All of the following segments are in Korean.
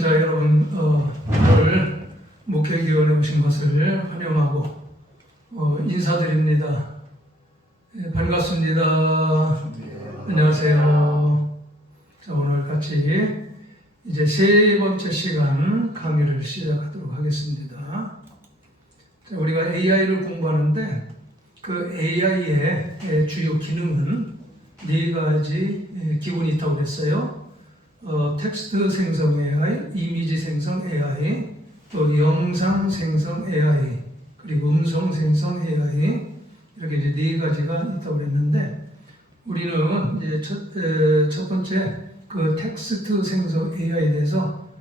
자, 여러분, 오늘 목회기원에 오신 것을 환영하고 인사드립니다. 반갑습니다. 안녕하세요. 자, 오늘 같이 이제 세 번째 시간 강의를 시작하도록 하겠습니다. 자, 우리가 AI를 공부하는데 그 AI의 주요 기능은 네 가지 기본이 있다고 그랬어요. 텍스트 생성 AI, 이미지 생성 AI, 또 영상 생성 AI, 그리고 음성 생성 AI, 이렇게 이제 네 가지가 있다고 그랬는데, 우리는 이제 첫 번째 그 텍스트 생성 AI에 대해서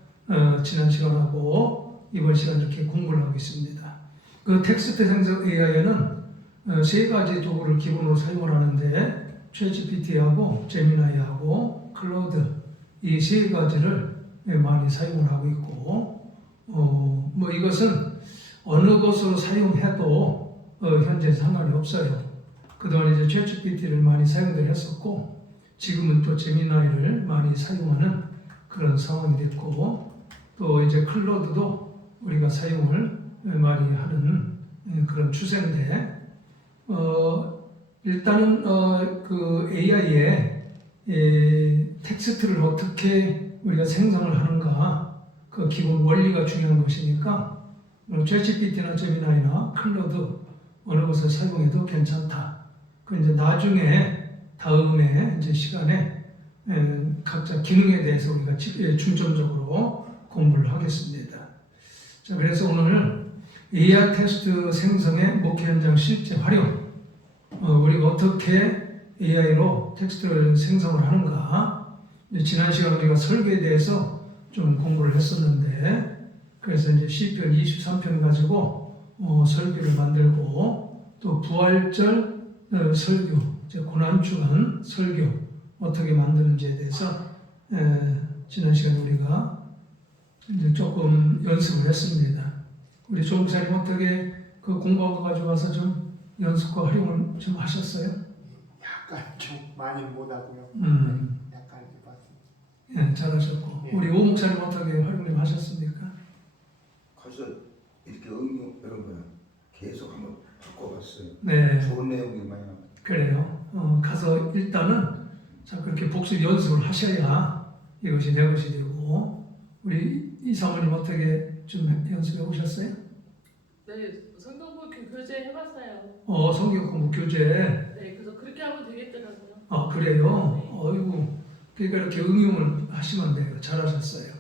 지난 시간하고 이번 시간 이렇게 공부를 하고 있습니다. 그 텍스트 생성 AI에는 세 가지 도구를 기본으로 사용을 하는데, 챗GPT하고 제미나이하고 클로드, 이 세 가지를 많이 사용을 하고 있고, 뭐 이것은 어느 것으로 사용해도 현재 상관이 없어요. 그동안 이제 챗GPT를 많이 사용들 했었고, 지금은 또 제미나이를 많이 사용하는 그런 상황이 됐고, 또 이제 클로드도 우리가 사용을 많이 하는 그런 추세인데, 일단은 그 AI의 텍스트를 어떻게 우리가 생성을 하는가, 그 기본 원리가 중요한 것이니까 챗GPT나 제미나이나 클로드 어느 것을 사용해도 괜찮다. 그 이제 나중에 다음에 이제 시간에 각자 기능에 대해서 우리가 중점적으로 공부를 하겠습니다. 자, 그래서 오늘 AI 텍스트 생성의 목회 현장 실제 활용, 우리가 어떻게 AI로 텍스트를 생성을 하는가. 지난 시간 우리가 설교에 대해서 좀 공부를 했었는데, 그래서 이제 시편 23편 가지고 설교를 만들고, 또 부활절 설교, 이제 고난주간 설교 어떻게 만드는지에 대해서 지난 시간에 우리가 이제 조금 연습을 했습니다. 우리 조목사님 어떻게 그 공부한 거 가지고 와서 좀 연습과 활용을 좀 하셨어요? 약간 좀 많이 못하고요. 약간 해봤습니다. 예, 잘하셨고. 예. 우리 오 목사님 어떻게 활용 좀 하셨습니까? 가서 이렇게 응용 이런 거 계속 한번 바꿔봤어요. 네, 좋은 내용이 많이 나와요. 그래요. 가서 일단은 자 그렇게 복습 연습을 하셔야 이것이 내 것이 되고, 우리 이사모님 어떻게 좀 연습해 오셨어요? 네, 성경부 교재 해봤어요. 성경 공부 교재. 네, 그래서 그렇게 하면 되겠더라고요. 그래요. 어이구, 그러니까 이렇게 응용을 하시면 돼요. 잘하셨어요.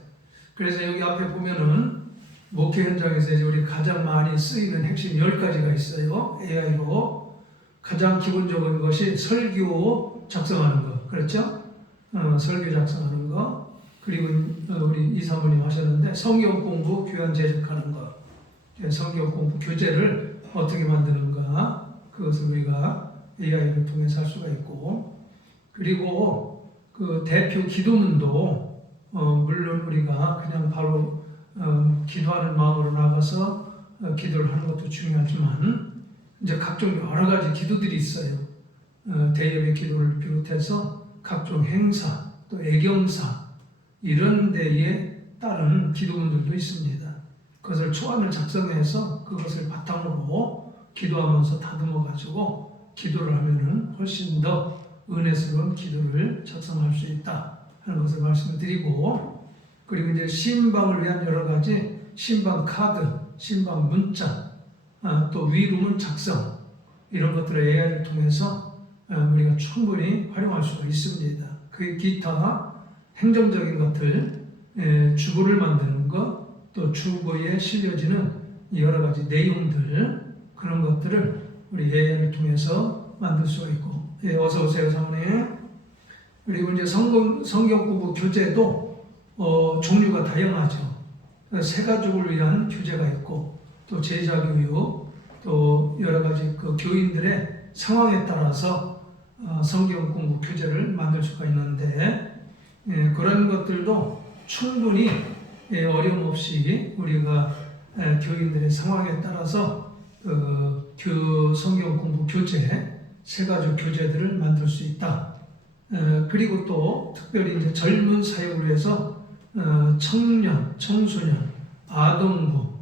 그래서 여기 앞에 보면은 목회 현장에서 이제 우리 가장 많이 쓰이는 핵심 10가지가 있어요. AI로 가장 기본적인 것이 설교 작성하는 거, 그렇죠? 설교 작성하는 거. 그리고 우리 이사모님 하셨는데 성경 공부 교양 제작하는 거. 성경 공부 교재를 어떻게 만드는가, 그것을 우리가 AI를 통해서 할 수가 있고, 그리고 그 대표 기도문도 물론 우리가 그냥 바로 기도하는 마음으로 나가서 기도를 하는 것도 중요하지만, 이제 각종 여러 가지 기도들이 있어요. 대예배 기도를 비롯해서 각종 행사, 또 애경사, 이런 데에 따른 기도문들도 있습니다. 그것을 초안을 작성해서 그것을 바탕으로 기도하면서 다듬어 가지고 기도를 하면은 훨씬 더 은혜스러운 기도를 작성할 수 있다 하는 것을 말씀을 드리고, 그리고 이제 신방을 위한 여러 가지 신방 카드, 신방 문자, 또 위로문 작성, 이런 것들을 AI를 통해서 우리가 충분히 활용할 수가 있습니다. 그 기타 행정적인 것들, 주보를 만드는 것, 또 주보에 실려지는 여러 가지 내용들, 그런 것들을 우리 AI를 통해서 만들 수가 있고. 예, 어서 오세요, 사모님. 그리고 이제 성경 공부 교재도 종류가 다양하죠. 세 가족을 위한 교재가 있고, 또 제자 교육, 또 여러 가지 그 교인들의 상황에 따라서 성경 공부 교재를 만들 수가 있는데, 그런 것들도 충분히 어려움 없이 우리가 교인들의 상황에 따라서 성경 공부 교재, 세 가지 교재들을 만들 수 있다. 그리고 또 특별히 이제 젊은 사역을 위해서 청년, 청소년, 아동부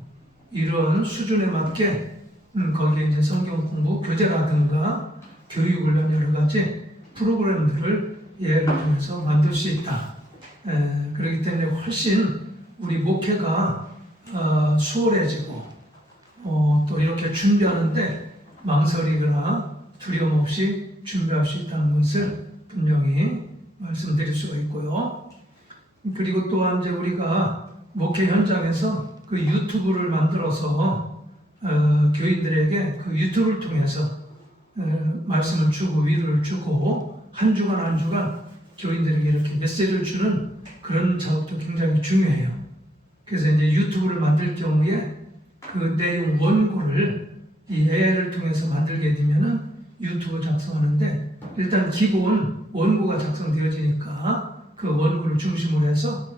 이런 수준에 맞게 거기에 이제 성경 공부 교재라든가 교육을 위한 여러 가지 프로그램들을 예를 통해서 만들 수 있다. 그렇기 때문에 훨씬 우리 목회가 수월해지고 또 이렇게 준비하는데 망설이거나 두려움 없이 준비할 수 있다는 것을 분명히 말씀드릴 수가 있고요. 그리고 또한 이제 우리가 목회 현장에서 그 유튜브를 만들어서 교인들에게 그 유튜브를 통해서 말씀을 주고 위로를 주고 한 주간 한 주간 교인들에게 이렇게 메시지를 주는 그런 작업도 굉장히 중요해요. 그래서 이제 유튜브를 만들 경우에 그 내용 원고를 이 AI를 통해서 만들게 되면은 유튜브 작성하는데 일단 기본 원고가 작성되어지니까 그 원고를 중심으로 해서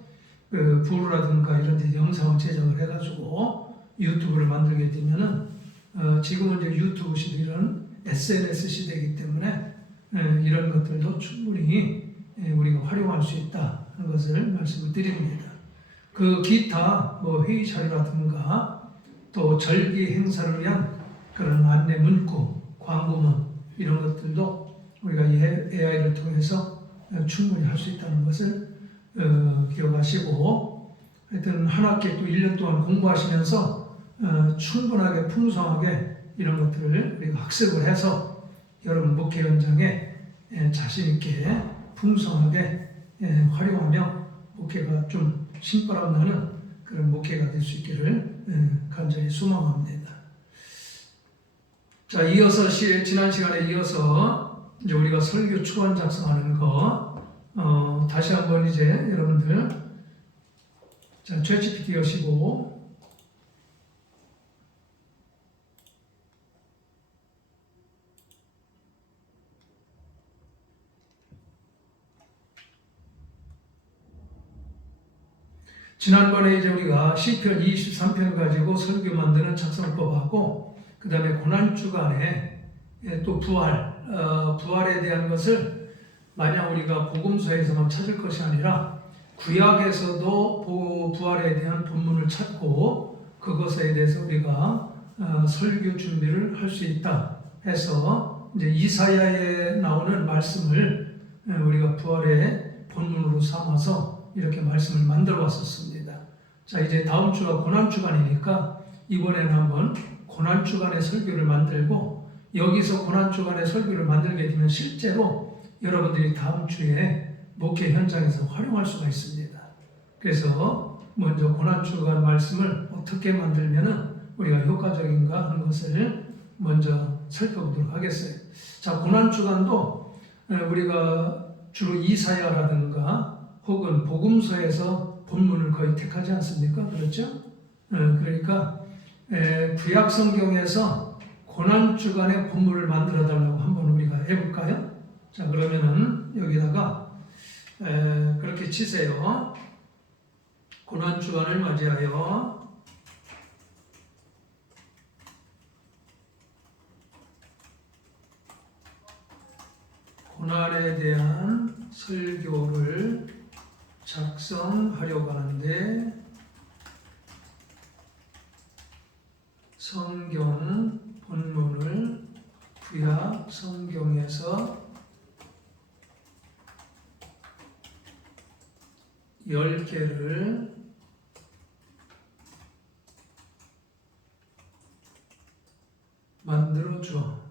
그 부로라든가 이런 데 영상을 제작을 해가지고 유튜브를 만들게 되면은 지금은 이제 유튜브 시대 이런 SNS 시대이기 때문에 이런 것들도 충분히 우리가 활용할 수 있다 하는 것을 말씀을 드립니다. 그 기타 뭐 회의 자료라든가 또 절기 행사를 위한 그런 안내 문구, 광고문 이런 것들도 우리가 이 AI를 통해서 충분히 할 수 있다는 것을 기억하시고 하여튼 한 학기 또 1년 동안 공부하시면서 충분하게 풍성하게 이런 것들을 우리가 학습을 해서 여러분 목회 현장에 자신 있게 풍성하게 활용하며 목회가 좀 신바람 나는 그런 목회가 될 수 있기를 간절히 소망합니다. 자, 이어서 지난 시간에 이어서 이제 우리가 설교 초안 작성하는 거 다시 한번 이제 여러분들 자, 챗GPT 여시고 지난번에 이제 우리가 시편 23편 가지고 설교 만드는 작성법하고 그 다음에 고난주간에 또 부활에 대한 것을 마냥 우리가 복음서에서만 찾을 것이 아니라 구약에서도 부활에 대한 본문을 찾고 그것에 대해서 우리가 설교 준비를 할 수 있다 해서 이제 이사야에 나오는 말씀을 우리가 부활의 본문으로 삼아서 이렇게 말씀을 만들어 왔었습니다. 자, 이제 다음 주가 고난주간이니까 이번에는 한번 고난주간의 설교를 만들고 여기서 고난주간의 설교를 만들게 되면 실제로 여러분들이 다음 주에 목회 현장에서 활용할 수가 있습니다. 그래서 먼저 고난주간 말씀을 어떻게 만들면은 우리가 효과적인가 하는 것을 먼저 살펴보도록 하겠어요. 자, 고난주간도 우리가 주로 이사야라든가 혹은 복음서에서 본문을 거의 택하지 않습니까? 그렇죠? 그러니까 구약 성경에서 고난주간의 본문을 만들어 달라고 한번 우리가 해볼까요? 자, 그러면은 여기다가 그렇게 치세요. 고난주간을 맞이하여 고난에 대한 설교를 작성하려고 하는데 성경 본문을 구약 성경에서 10개를 만들어줘.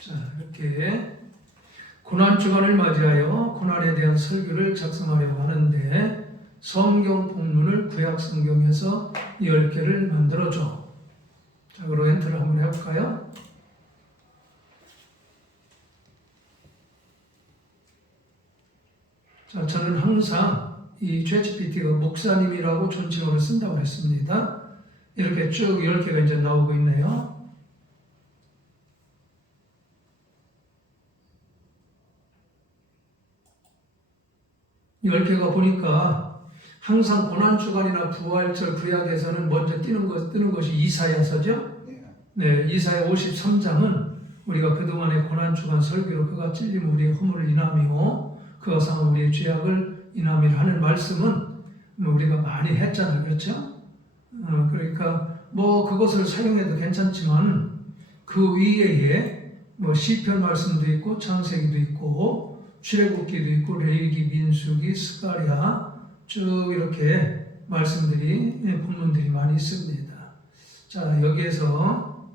자, 이렇게 고난주간을 맞이하여 고난에 대한 설교를 작성하려고 하는데 성경 본문을 구약 성경에서 10개를 만들어줘. 자, 그럼 엔터를 한번 해볼까요? 자, 저는 항상 이 챗GPT가 목사님이라고 존칭어를 쓴다고 했습니다. 이렇게 쭉 10개가 이제 나오고 있네요. 10개가 보니까 항상 고난주간이나 부활절 구약에서는 먼저 뜨는 것이 이사야서죠. 네, 이사야 53장은 우리가 그동안의 고난주간 설교로 그가 찔림 우리의 허물을 인하며 그가 상한 우리의 죄악을 인하며 하는 말씀은 우리가 많이 했잖아요. 그렇죠? 그러니까 뭐 그것을 사용해도 괜찮지만 그 위에 뭐 시편 말씀도 있고 창세기도 있고 출애굽기도 있고 레위기, 민수기, 스가랴 쭉 이렇게 말씀들이 본문들이 많이 있습니다. 자, 여기에서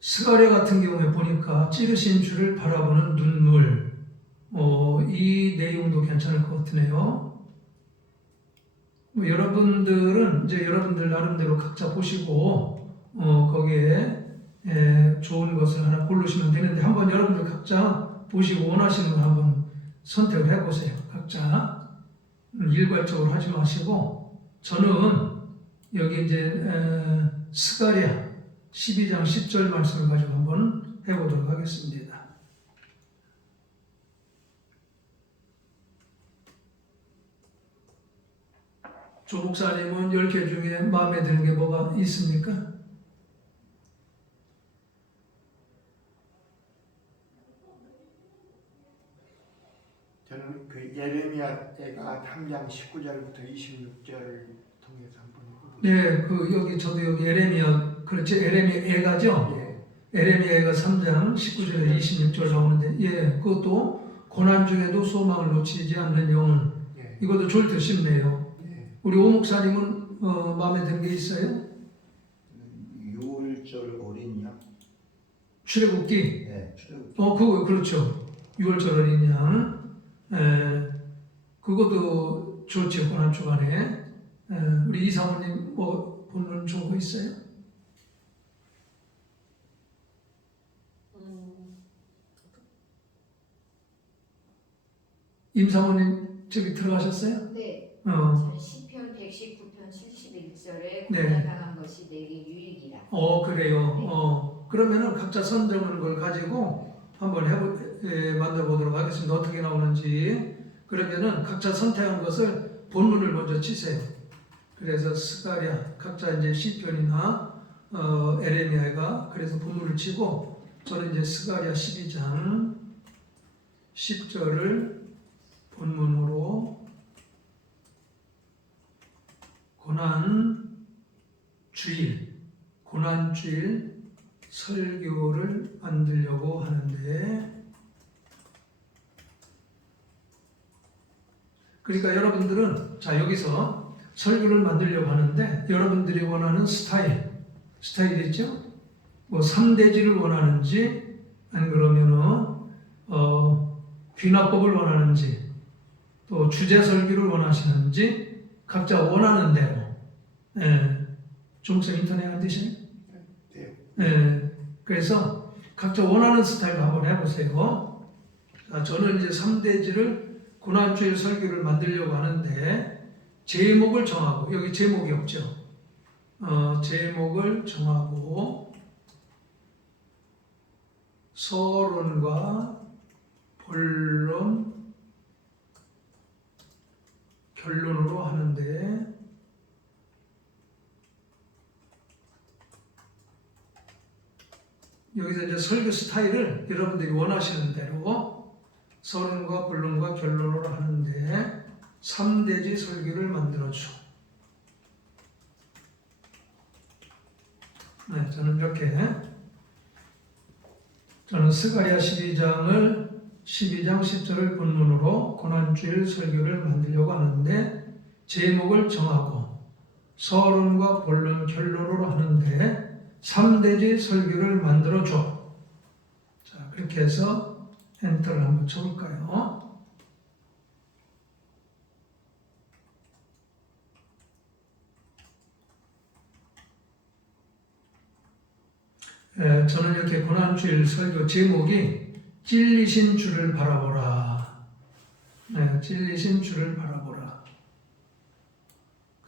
스가랴 같은 경우에 보니까 찌르신 주를 바라보는 눈물, 이 내용도 괜찮을 것 같으네요. 뭐 여러분들은 이제 여러분들 나름대로 각자 보시고 거기에 좋은 것을 하나 고르시면 되는데 한번 여러분들 각자 보시고 원하시는 걸 한번 선택을 해보세요. 각자 일괄적으로 하지 마시고 저는 여기 이제 스가랴 12장 10절 말씀을 가지고 한번 해보도록 하겠습니다. 조 목사님은 10개 중에 마음에 드는 게 뭐가 있습니까? 저는 그 예레미야 때가 3장 19절부터 26절을 통해서 한번 해보겠습니다. 네, 그 여기 저도 여기 에레미야 그렇지 에레미야 애가죠? 예, 에레미야가 3장 19절에 26절 나오는데 예, 그것도 고난 중에도 소망을 놓치지 않는 영혼 예, 이것도 좋을 싶네요. 예. 우리 오 목사님은 마음에 드는 게 있어요? 6절 어린 양. 출애굽기 네, 출애굽. 그거 그렇죠. 6월절 어린 양 그것도 좋죠. 고난 주간에 우리 이사모님 뭐 보는 좋은 거 있어요? 임사모님 저기 들어가셨어요? 네. 어. 저는 시편 119편 71절에 네. 고난당한 것이 내게 유익이라. 그래요. 네. 그러면은 각자 선정하는 걸 가지고 한번 만들어 보도록 하겠습니다. 어떻게 나오는지. 그러면은 각자 선택한 것을 본문을 먼저 치세요. 그래서 스가랴 각자 이제 시편이나 에레미야가 그래서 본문을 치고 저는 이제 스가랴 12장 10절을 본문으로 고난주일 설교를 만들려고 하는데 그러니까 여러분들은 자 여기서 설교를 만들려고 하는데 여러분들이 원하는 스타일이 있죠? 뭐 3대지를 원하는지 안 그러면은 귀납법을 원하는지 또 주제 설교를 원하시는지 각자 원하는 대로 종성 인터넷 안 되시나요? 네. 그래서 각자 원하는 스타일로 한번 해보세요. 자, 저는 이제 3대지를 고난주일 설교를 만들려고 하는데 제목을 정하고 여기 제목이 없죠. 제목을 정하고 서론과 본론 결론으로 하는데 여기서 이제 설교 스타일을 여러분들이 원하시는 대로 서론과 본론과 결론으로 하는데 3대지 설교를 만들어줘. 네, 저는 이렇게 저는 스가랴 12장 10절을 본문으로 고난주일 설교를 만들려고 하는데 제목을 정하고 서론과 본론 결론으로 하는데 3대지 설교를 만들어줘. 자, 그렇게 해서 엔터를 한번 쳐볼까요? 저는 이렇게 고난주일 설교 제목이 찔리신 주를 바라보라. 네, 찔리신 주를 바라보라.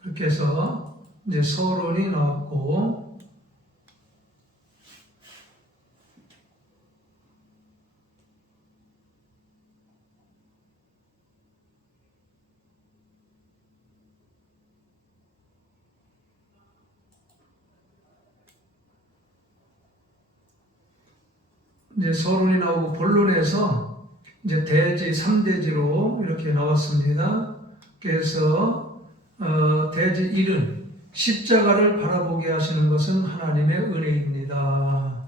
그렇게 해서 이제 서론이 나왔고 이제 서론이 나오고 본론에서 이제 대지 3대지로 이렇게 나왔습니다. 그래서 대지 1은 십자가를 바라보게 하시는 것은 하나님의 은혜입니다.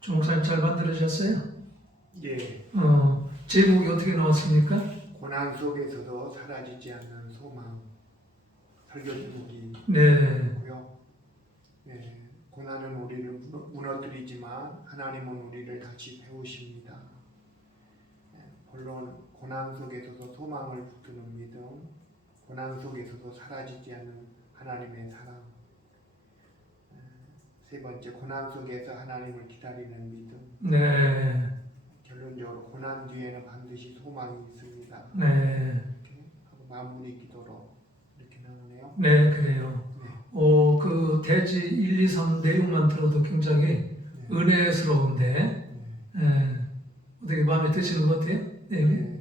조목사님 잘 만들으셨어요? 예, 제목이 어떻게 나왔습니까? 고난 속에서도 사라지지 않는 소망. 설교 제목이 네, 고요. 네, 고난은 우리를 무너뜨리지만 하나님은 우리를 다시 세우십니다. 물론 고난 속에서도 소망을 붙드는 믿음, 고난 속에서도 사라지지 않는 하나님의 사랑. 세 번째, 고난 속에서 하나님을 기다리는 믿음. 네, 결론적으로 고난 뒤에는 반드시 소망이 있습니다. 네, 이렇게 하고 마무리 기도로 이렇게 나누네요. 네, 그래요. 네. 그 대지 1, 2, 3 내용만 들어도 굉장히 은혜스러운데, 어떻게 마음에 드시는 것 같아요? 네. 네.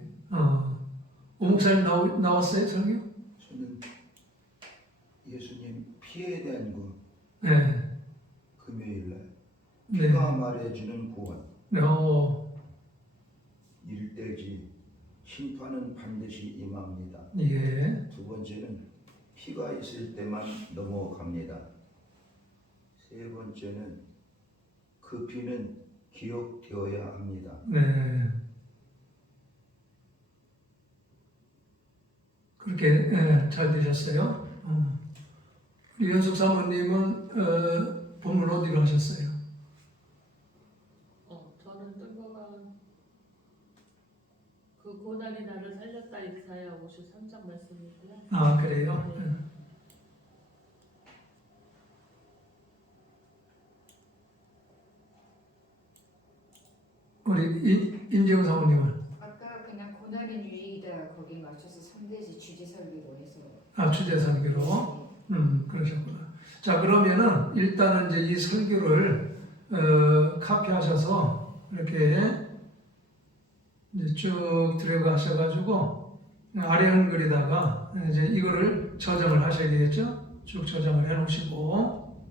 오 목사님 나왔어요, 설교? 저는 예수님 피에 대한 거 네, 금요일날 네, 피가 말해주는 구원 네, 일대지 심판은 반드시 임합니다. 예, 두 번째는 피가 있을 때만 넘어갑니다. 세 번째는 그 피는 기억되어야 합니다. 네. 그렇게 잘 되셨어요. 우리 연숙 사모님은 본문 어디로 하셨어요? 저는 뜬거가 그 고난이 나를 살렸다 이사야 53장 말씀이고요. 아, 그래요? 네. 우리 임재웅 사모님은 아까 그냥 고난은 유익이다 거기 맞춰서 3대지 주제 설교로 해서 주제 설교로 그러셨구나. 자, 그러면은 일단은 이제 이 설교를 카피하셔서 이렇게 이제 쭉 들어가셔가지고 아래 한글에다가 이제 이거를 저장을 하셔야 되겠죠? 쭉 저장을 해놓으시고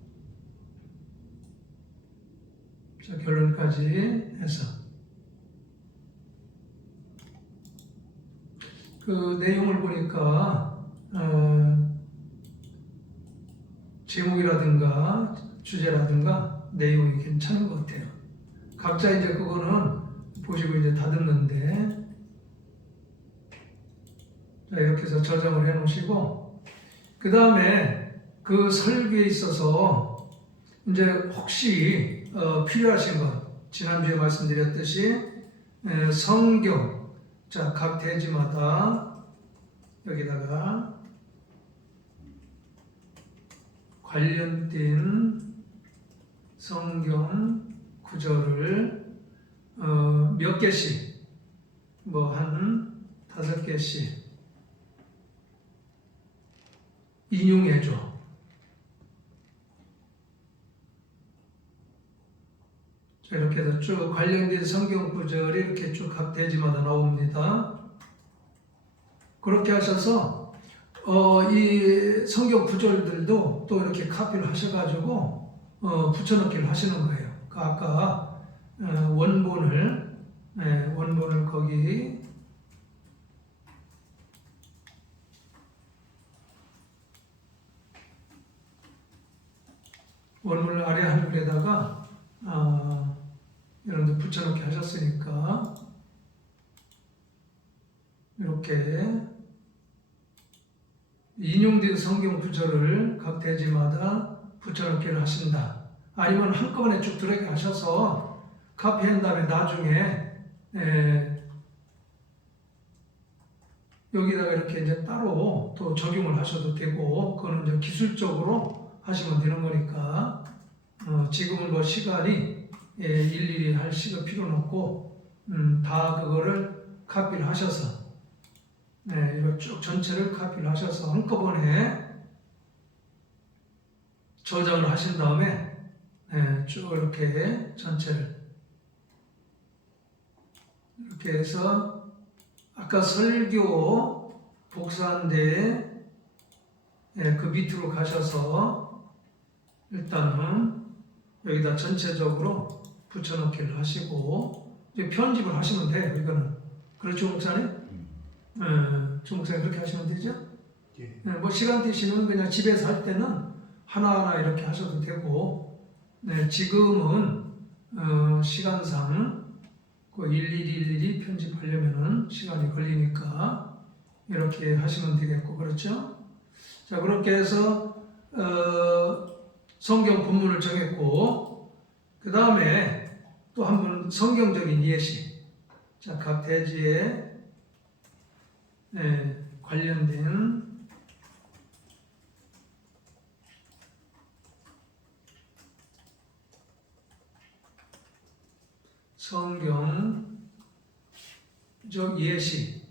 자, 결론까지 해서 그 내용을 보니까 제목이라든가 주제라든가 내용이 괜찮은 것 같아요. 각자 이제 그거는 보시고 이제 다듬는데 자, 이렇게 해서 저장을 해 놓으시고 그 다음에 그 설교에 있어서 이제 혹시 필요하신 것 지난주에 말씀드렸듯이 성경 자, 각 대지마다 여기다가 관련된 성경 구절을 몇 개씩 뭐 한 5개씩 인용해줘. 자, 이렇게 해서 쭉 관련된 성경 구절이 이렇게 쭉 각 대지마다 나옵니다. 그렇게 하셔서 이 성경 구절들도 또 이렇게 카피를 하셔가지고 붙여넣기를 하시는 거예요. 그 아까 원본을 거기 원문을 아래 한글에다가 여러분들 붙여넣기 하셨으니까 이렇게 인용된 성경 구절을 각 대지마다 붙여넣기를 하신다. 아니면 한꺼번에 쭉 들어게 하셔서 카피한 다음에 나중에 여기다가 이렇게 이제 따로 또 적용을 하셔도 되고, 그거는 이제 기술적으로 하시면 되는 거니까 지금은 뭐 시간이 일일이 할 시간 필요는 없고 다 그거를 카피를 하셔서 이거 쭉 전체를 카피를 하셔서 한꺼번에 저장을 하신 다음에 쭉 이렇게 전체를 이렇게 해서 아까 설교 복사한 데에 그 밑으로 가셔서 일단은 여기다 전체적으로 붙여넣기를 하시고 이제 편집을 하시면 돼요. 이거는 그렇죠, 목사님? 목사님 그렇게 하시면 되죠? 예. 뭐 시간 되시면 그냥 집에서 할 때는 하나하나 이렇게 하셔도 되고, 지금은 시간상 그 일일이 편집하려면은 시간이 걸리니까 이렇게 하시면 되겠고, 그렇죠? 자, 그렇게 해서 성경 본문을 정했고, 그 다음에 또 한 번 성경적인 예시. 자, 각 대지에 관련된 성경적 예시.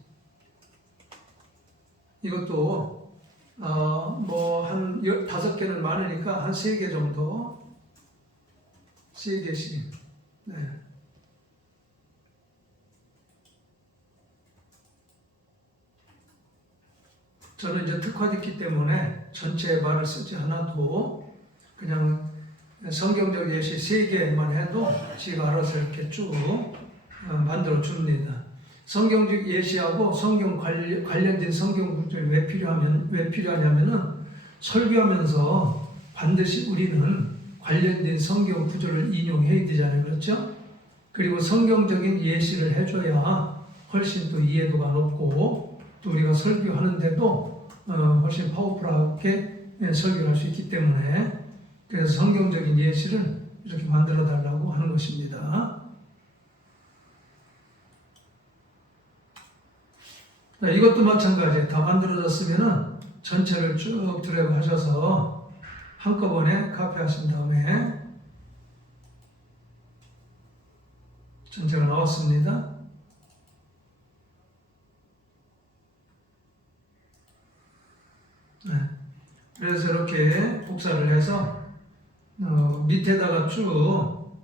이것도 뭐 한 5개는 많으니까 한 3개 정도, 3개씩. 저는 이제 특화됐기 때문에 전체 말을 쓰지 않아도 그냥 성경적 예시 3개만 해도 지가 알아서 이렇게 쭉 만들어 줍니다. 성경적 예시하고 성경 관련된 성경 구절이 왜 필요하냐면은 설교하면서 반드시 우리는 관련된 성경 구절을 인용해야 되잖아요. 그렇죠? 그리고 성경적인 예시를 해줘야 훨씬 또 이해도가 높고 또 우리가 설교하는데도 훨씬 파워풀하게 설교를 할 수 있기 때문에 그래서 성경적인 예시를 이렇게 만들어 달라고 하는 것입니다. 자, 이것도 마찬가지예요. 다 만들어졌으면은 전체를 쭉 드래그 하셔서 한꺼번에 카피하신 다음에 전체가 나왔습니다. 그래서 이렇게 복사를 해서 밑에다가 쭉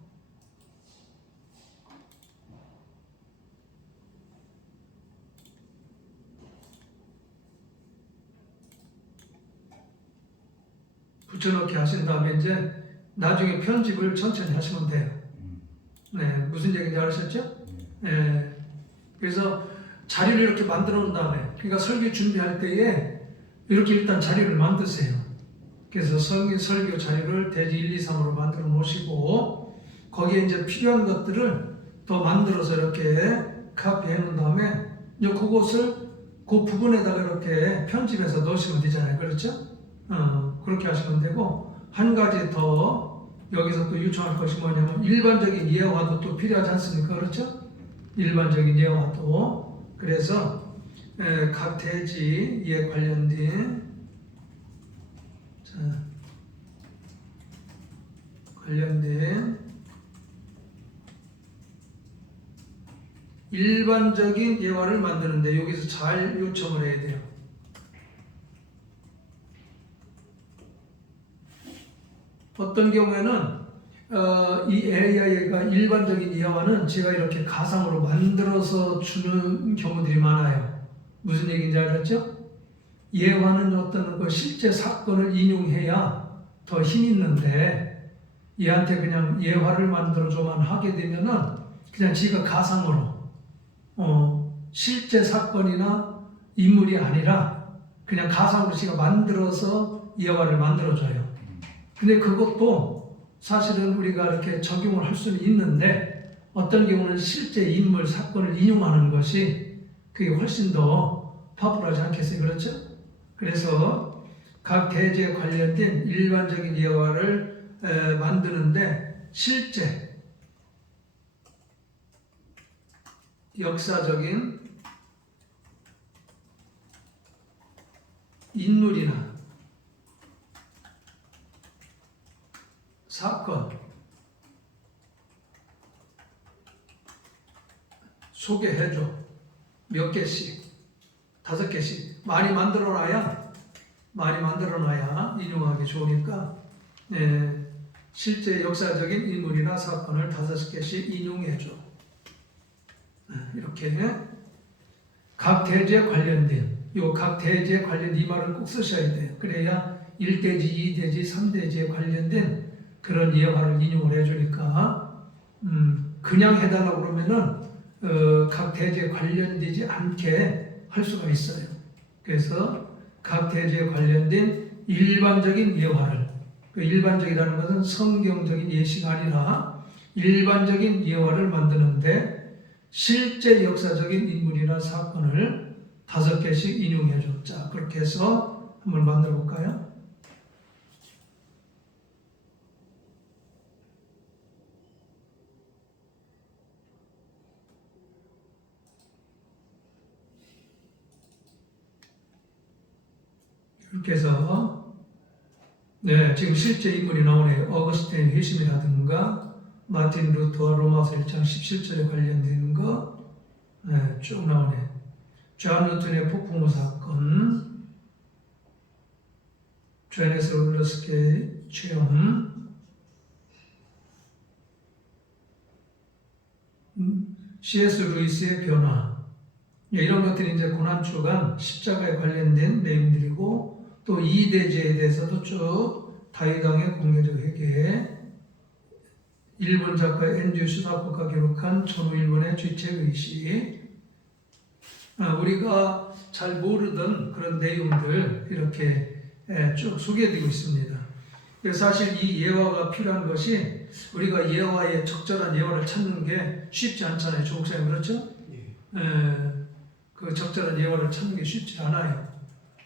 붙여넣기 하신 다음에 이제 나중에 편집을 천천히 하시면 돼요. 무슨 얘기인지 아셨죠? 그래서 자료를 이렇게 만들어 놓은 다음에, 그러니까 설교 준비할 때에 이렇게 일단 자료를 만드세요. 그래서 설교 자료를 대지 1, 2, 3으로 만들어 놓으시고 거기에 이제 필요한 것들을 더 만들어서 이렇게 카피해 놓은 다음에 이제 그것을 그 부분에다가 이렇게 편집해서 넣으시면 되잖아요. 그렇죠? 그렇게 하시면 되고, 한 가지 더 여기서 또 요청할 것이 뭐냐면 일반적인 예화도 또 필요하지 않습니까? 그렇죠? 일반적인 예화도. 그래서 각 대지에 관련된 일반적인 예화를 만드는데 여기서 잘 요청을 해야 돼요. 어떤 경우에는 이 AI가 일반적인 예화는 제가 이렇게 가상으로 만들어서 주는 경우들이 많아요. 무슨 얘기인지 알았죠? 예화는 어떤 그 실제 사건을 인용해야 더 힘 있는데 얘한테 그냥 예화를 만들어줘만 하게 되면은 그냥 지가 가상으로 실제 사건이나 인물이 아니라 그냥 가상으로 지가 만들어서 예화를 만들어줘요. 근데 그것도 사실은 우리가 이렇게 적용을 할 수는 있는데 어떤 경우는 실제 인물 사건을 인용하는 것이 그게 훨씬 더 파풀하지 않겠어요? 그렇죠? 그래서 각 대지에 관련된 일반적인 예화를 만드는데 실제 역사적인 인물이나 사건 소개해줘. 몇 개씩, 5개씩 많이 만들어놔야 인용하기 좋으니까 실제 역사적인 인물이나 사건을 5개씩 인용해줘. 이렇게 각 대지에 관련된 각 대지에 관련 이 말을 꼭 쓰셔야 돼요. 그래야 1대지, 2대지, 3대지에 관련된 그런 예화를 인용을 해주니까 그냥 해달라고 그러면은 각 대지에 관련되지 않게 할 수가 있어요. 그래서 각 대지에 관련된 일반적인 예화를, 그 일반적이라는 것은 성경적인 예시가 아니라 일반적인 예화를 만드는데 실제 역사적인 인물이나 사건을 5개씩 인용해 줬자. 그렇게 해서 한번 만들어 볼까요? 이렇게 해서 지금 실제 인물이 나오네요. 어거스틴 회심이라든가 마틴 루터와 로마서 1장 17절에 관련된 거 쭉 나오네. 존 뉴턴의 폭풍우 사건, 조네스 룰러스케의 체험, C.S. 루이스의 변화, 이런 것들이 이제 고난주간 십자가에 관련된 내용들이고, 또 이대제에 대해서도 쭉 다윗왕의 공개적 회개, 일본 작가 앤드류 슈다코가 기록한 전후일본의 죄책의식, 우리가 잘 모르던 그런 내용들 이렇게 쭉 소개해드리고 있습니다. 사실 이 예화가 필요한 것이 우리가 예화의 적절한 예화를 찾는 게 쉽지 않잖아요. 조 목사님 그렇죠? 예. 그 적절한 예화를 찾는 게 쉽지 않아요.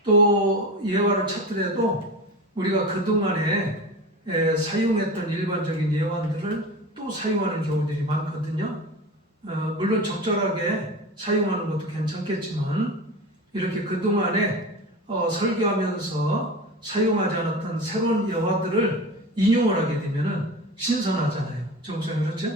또 예화를 찾더라도 우리가 그동안에 사용했던 일반적인 예화들을 또 사용하는 경우들이 많거든요. 물론 적절하게 사용하는 것도 괜찮겠지만 이렇게 그동안에 설교하면서 사용하지 않았던 새로운 예화들을 인용을 하게 되면은 신선하잖아요. 정수님 그렇죠?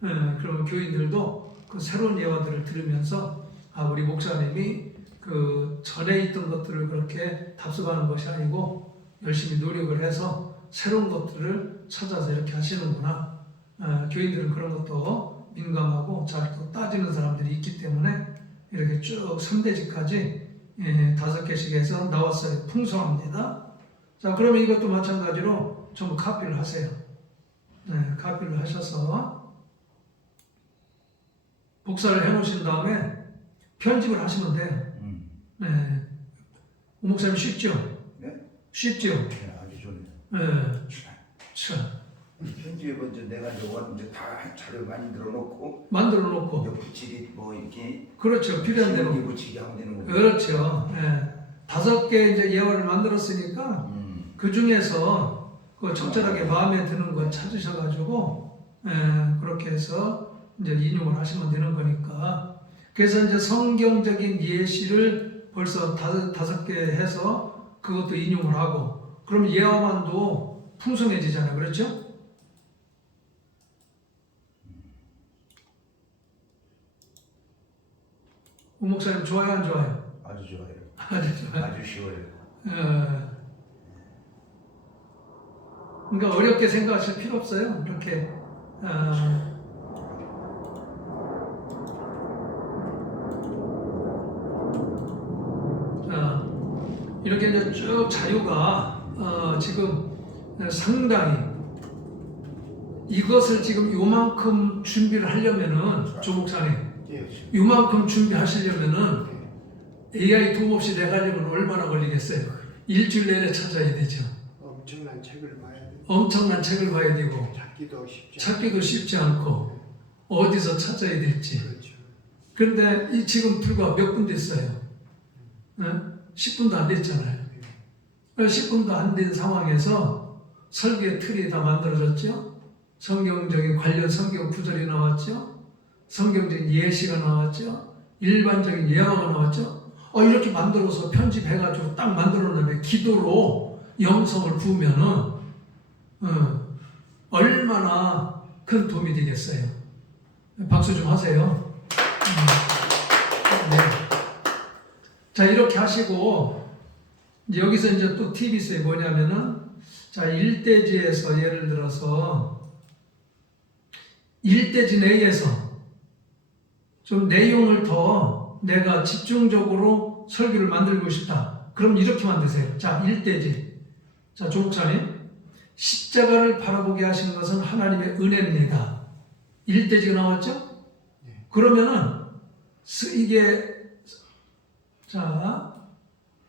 그러면 교인들도 그 새로운 예화들을 들으면서 우리 목사님이 그 전에 있던 것들을 그렇게 답습하는 것이 아니고 열심히 노력을 해서 새로운 것들을 찾아서 이렇게 하시는구나. 교인들은 그런 것도 민감하고 잘 또 따지는 사람들이 있기 때문에 이렇게 쭉 3대지까지 5개씩 해서 나왔어요. 풍성합니다. 자, 그러면 이것도 마찬가지로 전부 카피를 하세요. 카피를 하셔서 복사를 해 놓으신 다음에 편집을 하시면 돼요. 오 목사님 쉽죠? 네? 쉽죠? 네, 아주 좋네요. 참. 편집에 먼저 내가 이제 다 자료 만들어 놓고 만들어 놓고 이제 붙이기 뭐 이렇게 그렇죠. 필요한 대로 붙이기 하면 되는 거죠. 그렇죠. 5개 이제 예화를 만들었으니까 그 중에서 그 적절하게 마음에 드는 거 찾으셔가지고 그렇게 해서 이제 인용을 하시면 되는 거니까. 그래서 이제 성경적인 예시를 벌써 5개 해서 그것도 인용을 하고 그럼 예화만도 풍성해지잖아요. 그렇죠? 우 목사님 좋아요 안 좋아요? 아주 좋아요. 아주 좋아요. 아주 쉬워요. 그러니까 어렵게 생각하실 필요 없어요. 이렇게 이렇게 이제 쭉 자료가 지금 상당히 이것을 지금 요만큼 준비를 하려면은 조 목사님 요만큼 준비하시려면은 AI 도움 없이 내가 하려면 얼마나 걸리겠어요? 일주일 내내 찾아야 되죠. 엄청난 책을 봐야 돼요. 엄청난 책을 봐야 되고 찾기도 쉽지 않고 어디서 찾아야 될지. 그렇죠. 그런데 이 지금 불과 몇 분 됐어요. 10분도 안 됐잖아요. 10분도 안 된 상황에서 설교의 틀이 다 만들어졌죠. 성경적인 관련 성경 구절이 나왔죠. 성경적인 예시가 나왔죠. 일반적인 예화가 나왔죠. 이렇게 만들어서 편집해가지고 딱 만들어놓으면 기도로 영성을 부으면은 얼마나 큰 도움이 되겠어요. 박수 좀 하세요. 네. 자, 이렇게 하시고 이제 여기서 이제 또 팁이 있어요. 뭐냐면은 자, 일대지에서 예를 들어서 일대지 내에서 좀 내용을 더 내가 집중적으로 설교를 만들고 싶다. 그럼 이렇게 만드세요. 자, 일대지. 자, 조목사님. 십자가를 바라보게 하신 것은 하나님의 은혜입니다. 일대지가 나왔죠? 그러면은 이게 자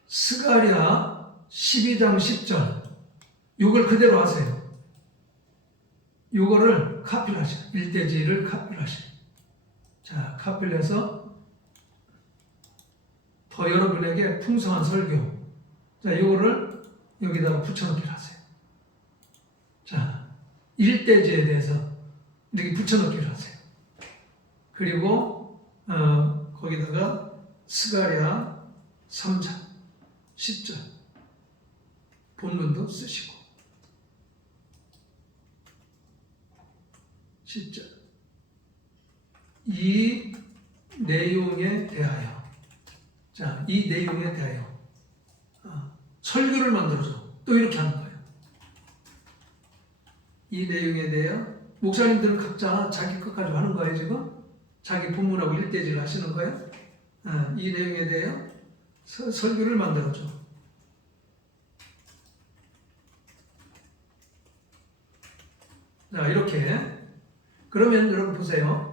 스가랴 12장 10절 요걸 그대로 하세요. 요거를 카피를 하세요. 일대지를 카피를 하세요. 자, 카피를 해서 더 여러분에게 풍성한 설교. 자, 요거를 여기다가 붙여넣기를 하세요. 자, 일대지에 대해서 이렇게 붙여넣기를 하세요. 그리고 거기다가 스가랴 3장 10절 본문도 쓰시고 10절 이 내용에 대하여 자, 이 내용에 대하여 설교를 만들어줘. 또 이렇게 하는 거예요. 이 내용에 대하여 목사님들은 각자 자기 것 가지고 하는 거예요. 지금 자기 본문하고 일대지를 하시는 거예요. 이 내용에 대하여 설교를 만들어줘. 자, 이렇게 그러면 여러분 보세요.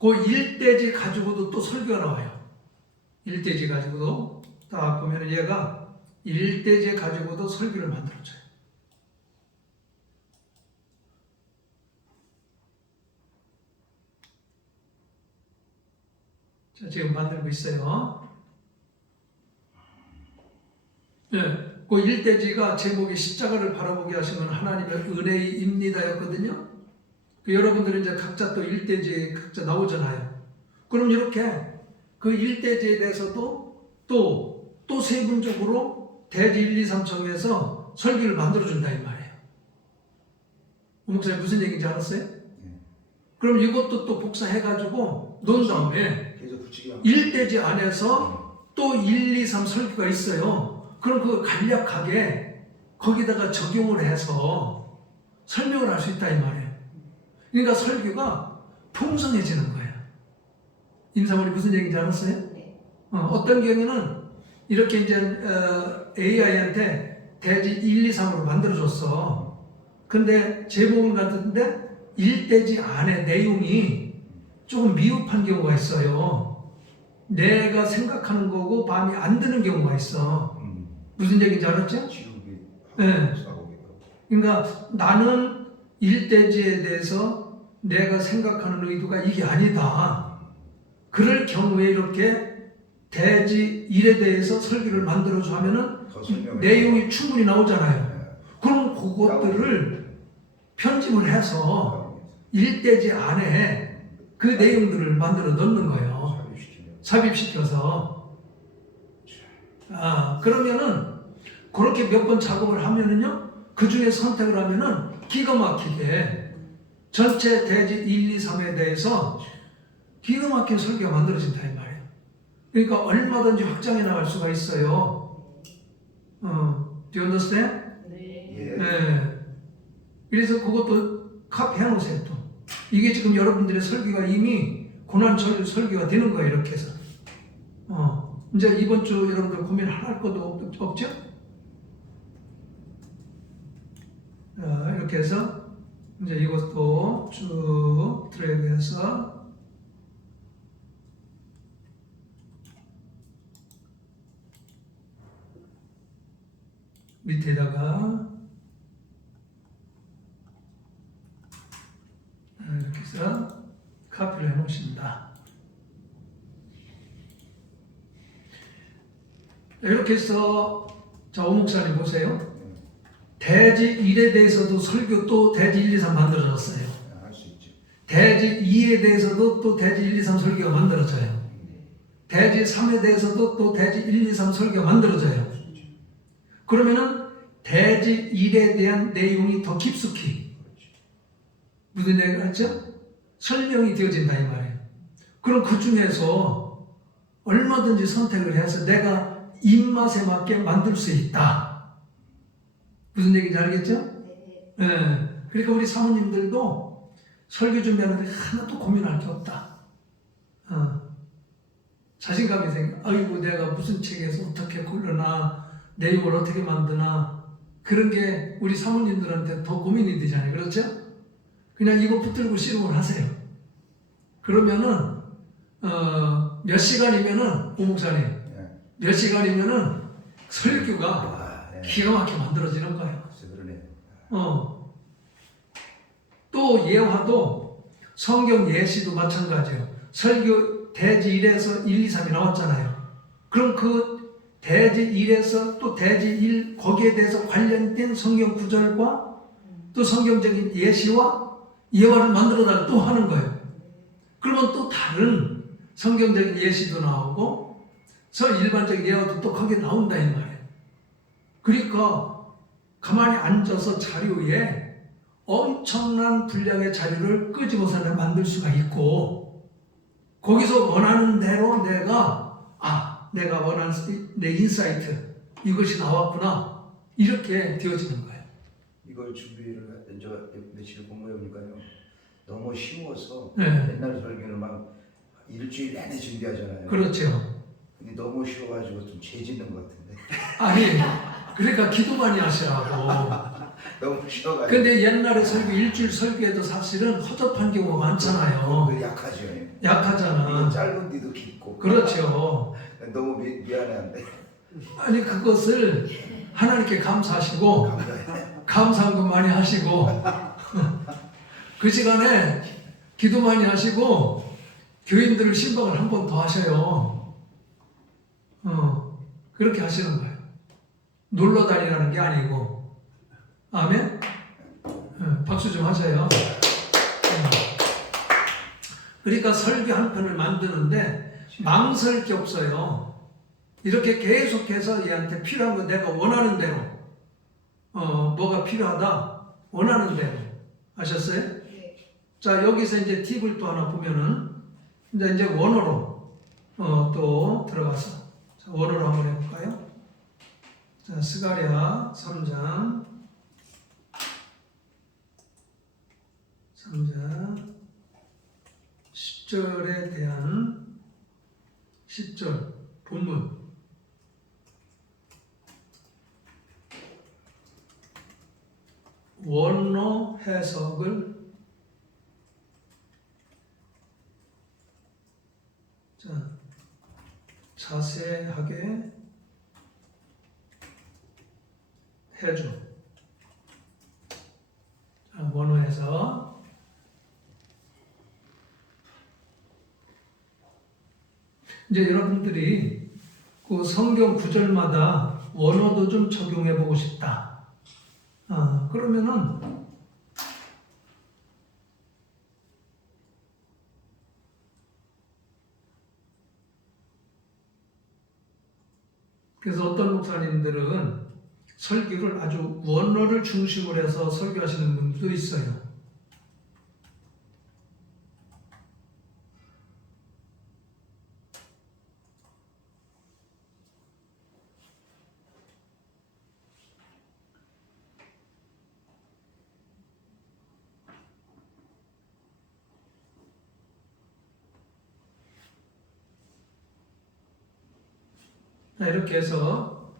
그 일대지 가지고도 또 설교가 나와요. 일대지 가지고도 딱 보면 얘가 일대지 가지고도 설교를 만들어줘요. 자, 지금 만들고 있어요. 네, 그 일대지가 제목이 십자가를 바라보게 하시면 하나님의 은혜입니다였거든요. 그 여러분들은 이제 각자 또 일대지에 각자 나오잖아요. 그럼 이렇게 그 일대지에 대해서도 또 세분적으로 대지 1, 2, 3청에서 설교를 만들어준다 이 말이에요. 목사님 무슨 얘기인지 알았어요? 그럼 이것도 또 복사해가지고 놓은 다음에 일대지 안에서 또 1, 2, 3 설교가 있어요. 그럼 그거 간략하게 거기다가 적용을 해서 설명을 할 수 있다 이 말이에요. 그러니까 설교가 풍성해지는 거예요. 임사모님 무슨 얘기인지 알았어요? 네. 어떤 경우는 이렇게 이제 AI한테 대지 1, 2, 3으로 만들어줬어. 근데 제목은 같은데 일대지 안에 내용이 조금 미흡한 경우가 있어요. 내가 생각하는 거고 마음에 안 드는 경우가 있어. 무슨 얘기인지 알았죠? 네. 그러니까 나는 일대지에 대해서 내가 생각하는 의도가 이게 아니다. 그럴 경우에 이렇게 대지 1에 대해서 설교를 만들어줘 하면은 내용이 충분히 나오잖아요. 그럼 그것들을 편집을 해서 일대지 안에 그 내용들을 만들어 넣는 거예요. 삽입시켜서. 그러면은 그렇게 몇 번 작업을 하면은요, 그 중에 선택을 하면은 기가 막히게 전체 대지 1, 2, 3에 대해서 기가 막힌 설교가 만들어진다 이 말이에요. 그러니까 얼마든지 확장해 나갈 수가 있어요. Do you understand? 네. 네. 그래서 그것도 카피해 놓으세요 또. 이게 지금 여러분들의 설교가 이미 고난철 설교가 되는 거예요. 이렇게 해서. 이제 이번 주 여러분들 고민할 것도 없죠? 이렇게 해서 이제 이것도 쭉 드래그해서 밑에다가 이렇게 해서 카피를 해 놓으신다. 이렇게 해서 자, 오 목사님 보세요. 대지 1에 대해서도 설교 또 대지 1, 2, 3 만들어졌어요. 할 수 있죠. 대지 2에 대해서도 또 대지 1, 2, 3 설교가 만들어져요. 대지 3에 대해서도 또 대지 1, 2, 3 설교가 만들어져요. 그러면은 대지 1에 대한 내용이 더 깊숙이 무슨 얘기를 하죠? 설명이 되어진다 이 말이에요. 그럼 그 중에서 얼마든지 선택을 해서 내가 입맛에 맞게 만들 수 있다. 무슨 얘기인지 알겠죠? 네. 예. 그러니까 우리 사모님들도 설교 준비하는데 하나도 고민할 게 없다. 자신감이 생겨. 아이고 내가 무슨 책에서 어떻게 고르나 내용을 어떻게 만드나 그런 게 우리 사모님들한테 더 고민이 되잖아요. 그렇죠? 그냥 이거 붙들고 씨름을 하세요. 그러면은 몇 시간이면은 오 목사님 몇 시간이면은 설교가 기가 막히게 만들어지는 거예요. 그래서 그러네. 또 예화도 성경 예시도 마찬가지예요. 설교 대지 1에서 1, 2, 3이 나왔잖아요. 그럼 그 대지 1에서 또 대지 1 거기에 대해서 관련된 성경 구절과 또 성경적인 예시와 예화를 만들어달라 또 하는 거예요. 그러면 또 다른 성경적인 예시도 나오고 일반적인 예화도 또 거기에 나온다 이 말이에요. 그러니까 가만히 앉아서 자료에 엄청난 분량의 자료를 끄집어서 만들 수가 있고 거기서 원하는 대로 내가 원하는 내 인사이트 이것이 나왔구나 이렇게 되어지는 거예요. 이걸 준비를 이제 며칠 공부해 보니까요. 너무 쉬워서 네. 옛날 설교는 막 일주일 내내 준비하잖아요. 그렇죠. 근데 너무 쉬워가지고 좀 죄 짓는 것 같은데. 아니 그러니까 기도 많이 하시라고. 너무 쉬워가지고. 근데 옛날에 설교 일주일 설교에도 사실은 허접한 경우가 많잖아요. 그 약하죠. 약하잖아. 이건 짧은 뒤도 깊고. 그렇죠. 너무 미안해한데. 아니 그것을 하나님께 감사하시고 감사해. 감사한 것 많이 하시고 그 시간에 기도 많이 하시고 교인들을 신방을 한 번 더 하셔요. 그렇게 하시는 거예요. 놀러 다니라는 게 아니고. 아멘? 박수 좀 하세요. 그러니까 설교 한 편을 만드는데 망설 게 없어요. 이렇게 계속해서 얘한테 필요한 거 내가 원하는 대로 뭐가 필요하다 원하는 대로 아셨어요? 네. 자 여기서 이제 팁을 또 하나 보면은 이제 원어로 또 들어가서 자, 원어로 한번 해볼까요? 자 스가랴 3장 10절에 대한 10절 본문 원어 해석을 자, 자세하게 해줘. 자, 원어 해석. 이제 여러분들이 그 성경 구절마다 원어도 좀 적용해 보고 싶다. 그러면은 그래서 어떤 목사님들은 설교를 아주 원어를 중심으로 해서 설교하시는 분들도 있어요. 자, 이렇게 해서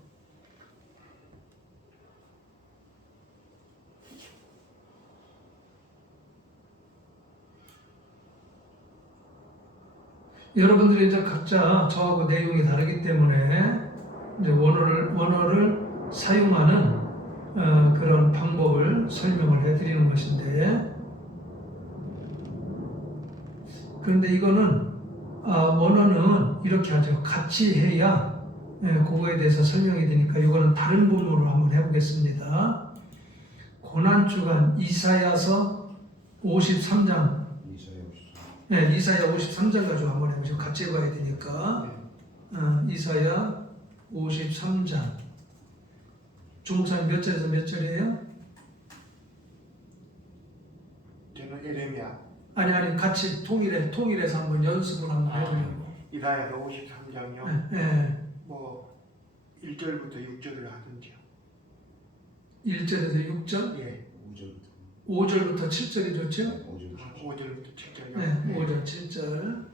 여러분들이 이제 각자 저하고 내용이 다르기 때문에 이제 원어를 사용하는 그런 방법을 설명을 해드리는 것인데, 그런데 이거는 원어는 이렇게 하죠. 같이 해야 그거에 대해서 설명이 되니까 이거는 다른 본문으로 한번 해보겠습니다. 고난주간 이사야서 53장. 이사야 53장 가지고 한번 해보죠. 같이 해봐야 되니까. 이사야 53장. 중목사님 몇 절에서 몇 절이에요? 저는 에레미야 아니 같이 통일해서 한번 연습을 한번 해보려고. 이사야서 53장요. 뭐 1절부터 6절을 하든지요. 1절에서 6절? 예. 5절부터 7절이 좋죠? 5절부터 7절요. 네, 5절, 7절.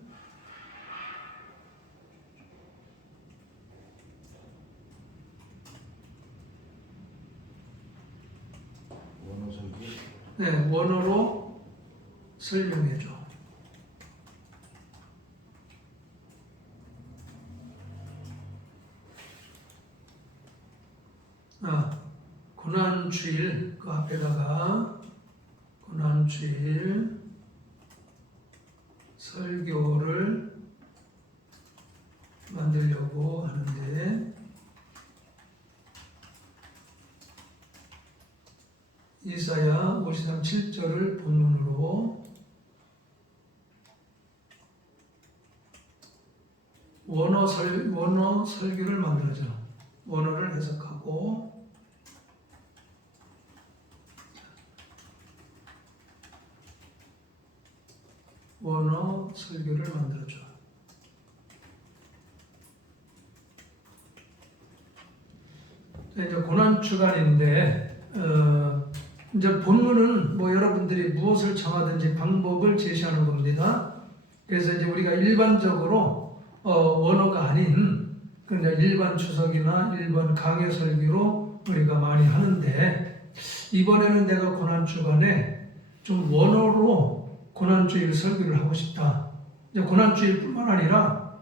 원어 설교. 네, 원어로 설명해줘. 고난주일 그 앞에다가 고난주일 설교를 만들려고 하는데 이사야 53, 7절을 본문으로 원어 설교를 만들어줘. 원어를 해석하고 원어 설교를 만들어줘. 이제 고난주간인데 이제 본문은 뭐 여러분들이 무엇을 정하든지 방법을 제시하는 겁니다. 그래서 이제 우리가 일반적으로 원어가 아닌 그냥 일반 추석이나 일반 강해 설교로 우리가 많이 하는데 이번에는 내가 고난주간에 좀 원어로 고난주일 설교를 하고 싶다. 이제 고난주일뿐만 아니라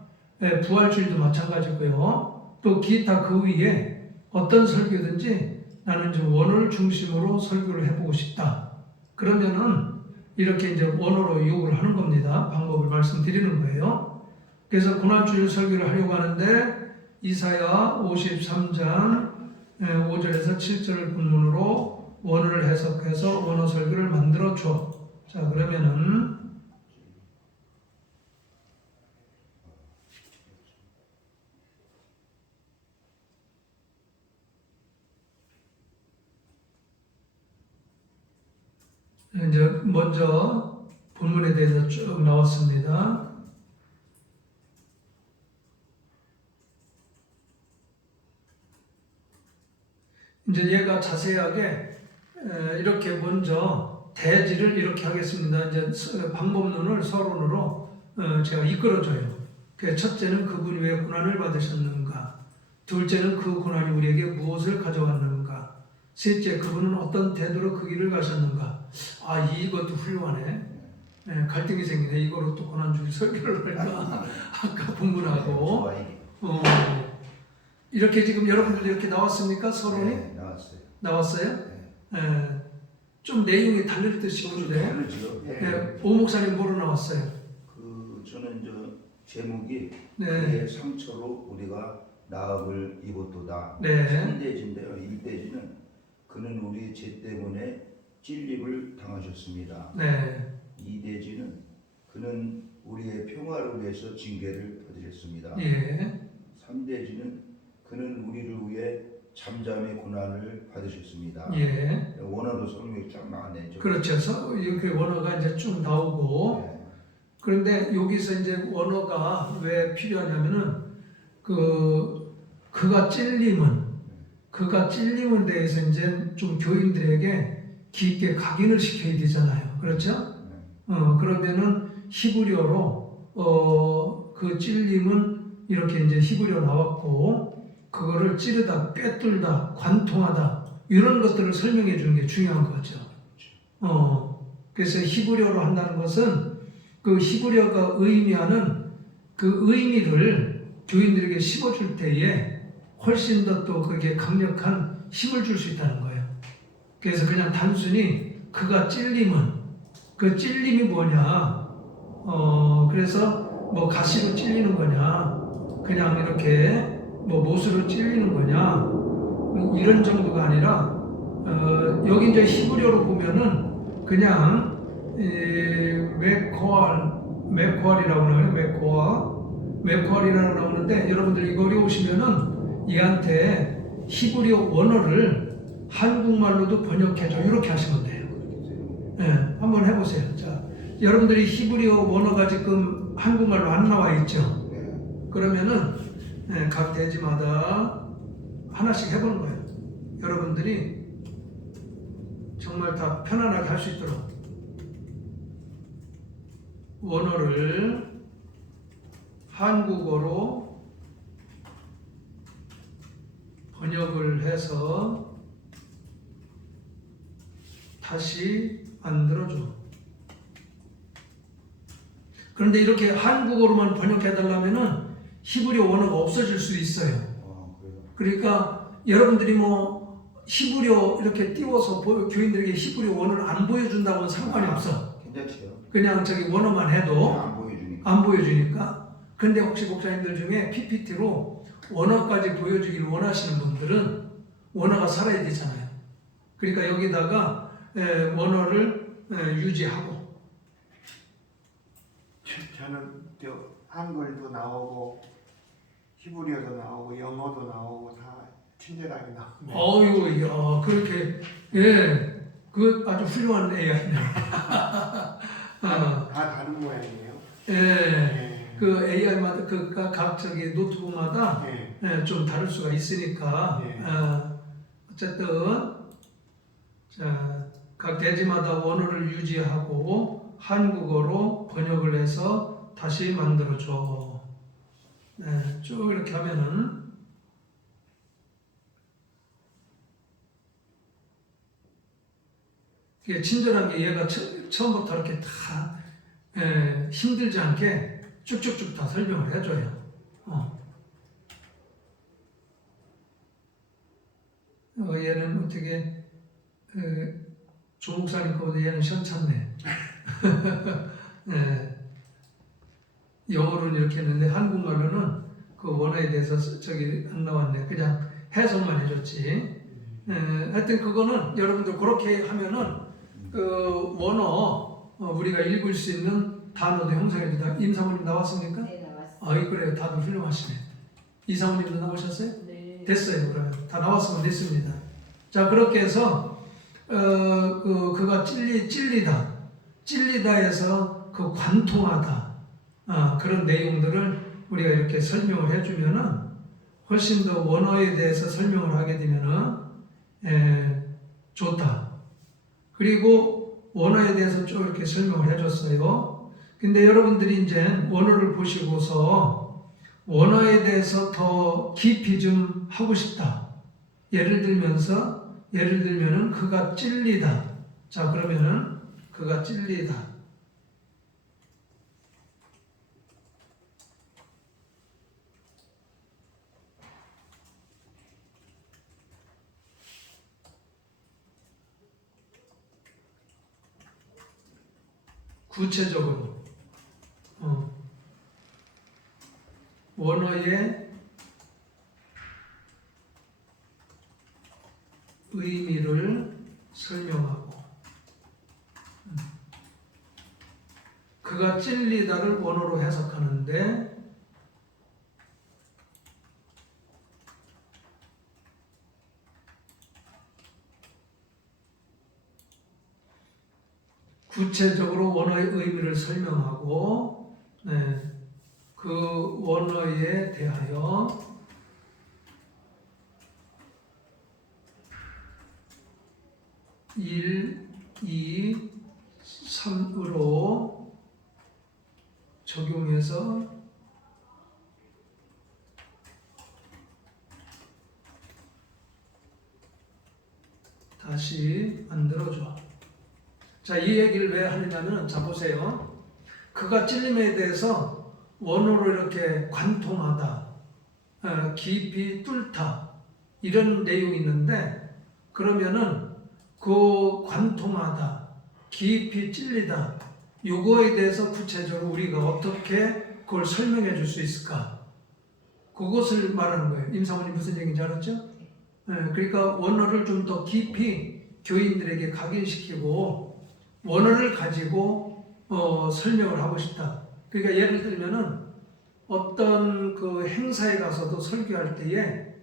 부활주일도 마찬가지고요. 또 기타 그 위에 어떤 설교든지 나는 좀 원어를 중심으로 설교를 해보고 싶다. 그러면은 이렇게 이제 원어로 요구를 하는 겁니다. 방법을 말씀드리는 거예요. 그래서 고난주일 설교를 하려고 하는데 이사야 53장 5절에서 7절을 본문으로 원어를 해석해서 원어 설교를 만들어 줘. 자, 그러면은 이제 먼저 본문에 대해서 쭉 나왔습니다. 이제 얘가 자세하게 이렇게 먼저 대지를 이렇게 하겠습니다. 이제 방법론을 서론으로 제가 이끌어줘요. 첫째는 그분이 왜 고난을 받으셨는가? 둘째는 그 고난이 우리에게 무엇을 가져왔는가? 셋째, 그분은 어떤 태도로 그 길을 가셨는가? 아, 이것도 훌륭하네. 갈등이 생기네. 이거로 또 고난주일 설교를 할까? 아까 본문하고. 이렇게 지금 여러분들 이렇게 나왔습니까? 서론이? 네, 나왔어요. 나왔어요? 좀 내용이 다를 듯 싶은데. 다르죠. 오 목사님 뭐로 나왔어요? 저는 제목이 네. 그의 상처로 우리가 나음을 입었도다. 네. 3대지인데요. 1대지는 그는 우리 죄 때문에 찔림을 당하셨습니다. 네. 2대지는 그는 우리의 평화를 위해서 징계를 받으셨습니다. 예. 3대지는 그는 우리를 위해 잠잠의 고난을 받으셨습니다. 예. 원어로 설명이 쫙 나왔네요. 그렇죠. 이렇게 원어가 이제 쭉 나오고. 네. 그런데 여기서 이제 원어가 왜 필요하냐면은 그가 찔림은 대해서 이제 좀 교인들에게 깊게 각인을 시켜야 되잖아요. 그렇죠? 그러면은 히브리어로 그 찔림은 이렇게 이제 히브리어 나왔고 그거를 찌르다, 꿰뚫다, 관통하다 이런 것들을 설명해 주는 게 중요한 거죠. 그래서 히브리어로 한다는 것은 그 히브리어가 의미하는 그 의미를 교인들에게 심어줄 때에 훨씬 더 또 그게 강력한 힘을 줄 수 있다는 거예요. 그래서 그냥 단순히 그가 찔림은 그 찔림이 뭐냐? 그래서 뭐 가시로 찔리는 거냐? 그냥 이렇게 뭐 못으로 찔리는 거냐 이런 정도가 아니라 여기 이제 히브리어로 보면은 그냥 메코알이라고 나오네요. 메코알이라고 나오는데 여러분들 이거 어려우시면은 얘한테 히브리어 원어를 한국말로도 번역해줘 이렇게 하시면 돼요. 네, 한번 해보세요. 자, 여러분들이 히브리어 원어가 지금 한국말로 안 나와 있죠. 네. 그러면은 각 대지마다 하나씩 해보는 거예요. 여러분들이 정말 다 편안하게 할 수 있도록 원어를 한국어로 번역을 해서 다시 만들어줘. 그런데 이렇게 한국어로만 번역해달라면은 히브리어 원어가 없어질 수 있어요. 그래요? 그러니까 여러분들이 뭐 히브리어 이렇게 띄워서 교인들에게 히브리어 원어를 안 보여준다고는 상관이 없어. 괜찮지요? 그냥 저기 원어만 해도 안 보여주니까. 안 보여주니까. 근데 혹시 목사님들 중에 PPT로 원어까지 보여주길 원하시는 분들은 원어가 살아야 되잖아요. 그러니까 여기다가 원어를 유지하고. 저는 한글도 나오고 히브리어도 나오고 영어도 나오고 다 친절하게 나오네요. 어유, 야, 그렇게 그 아주 훌륭한 AI네. 다 다른 모양이에요. 그 AI마다 각 저기 노트북마다 좀 다를 수가 있으니까 어쨌든 자, 각 대지마다 원어를 유지하고 한국어로 번역을 해서 다시 만들어줘. 쭉 이렇게 하면은 이게 친절한 게 얘가 처음부터 이렇게 다 힘들지 않게 쭉쭉쭉 다 설명을 해줘요. 얘는 어떻게 조 목사님 거보다 얘는 시원찮네. 영어로는 이렇게 했는데 한국말로는 그 원어에 대해서 저기 안 나왔네. 그냥 해석만 해줬지. 하여튼 그거는 여러분들 그렇게 하면은 그 원어 우리가 읽을 수 있는 단어도 형성해준다. 임사모님 나왔습니까? 네, 나왔어요. 아이 그래요. 다들 훌륭하시네. 이사모님도 나오셨어요? 네. 됐어요. 그러면 다 나왔으면 됐습니다. 자 그렇게 해서 그가 찔리다에서 그 관통하다 그런 내용들을 우리가 이렇게 설명을 해주면은 훨씬 더 원어에 대해서 설명을 하게 되면은 좋다. 그리고 원어에 대해서 쭉 이렇게 설명을 해줬어요. 근데 여러분들이 이제 원어를 보시고서 원어에 대해서 더 깊이 좀 하고 싶다. 예를 들면은 그가 찔리다. 자 그러면은 그가 찔리다. 구체적으로 원어의 의미를 설명하고 그가 찔리다를 원어로 해석하는데 구체적으로 원어의 의미를 설명하고 그 원어에 대하여 일, 이, 3으로 적용해서 다시 만들어줘. 자, 이 얘기를 왜 하느냐면, 자, 보세요. 그가 찔림에 대해서 원어로 이렇게 관통하다, 깊이 뚫다, 이런 내용이 있는데, 그러면은 그 관통하다, 깊이 찔리다, 요거에 대해서 구체적으로 우리가 어떻게 그걸 설명해 줄 수 있을까? 그것을 말하는 거예요. 임사모님 무슨 얘기인지 알았죠? 그러니까 원어를 좀 더 깊이 교인들에게 각인시키고 원어를 가지고 설명을 하고 싶다. 그러니까 예를 들면은 어떤 그 행사에 가서도 설교할 때에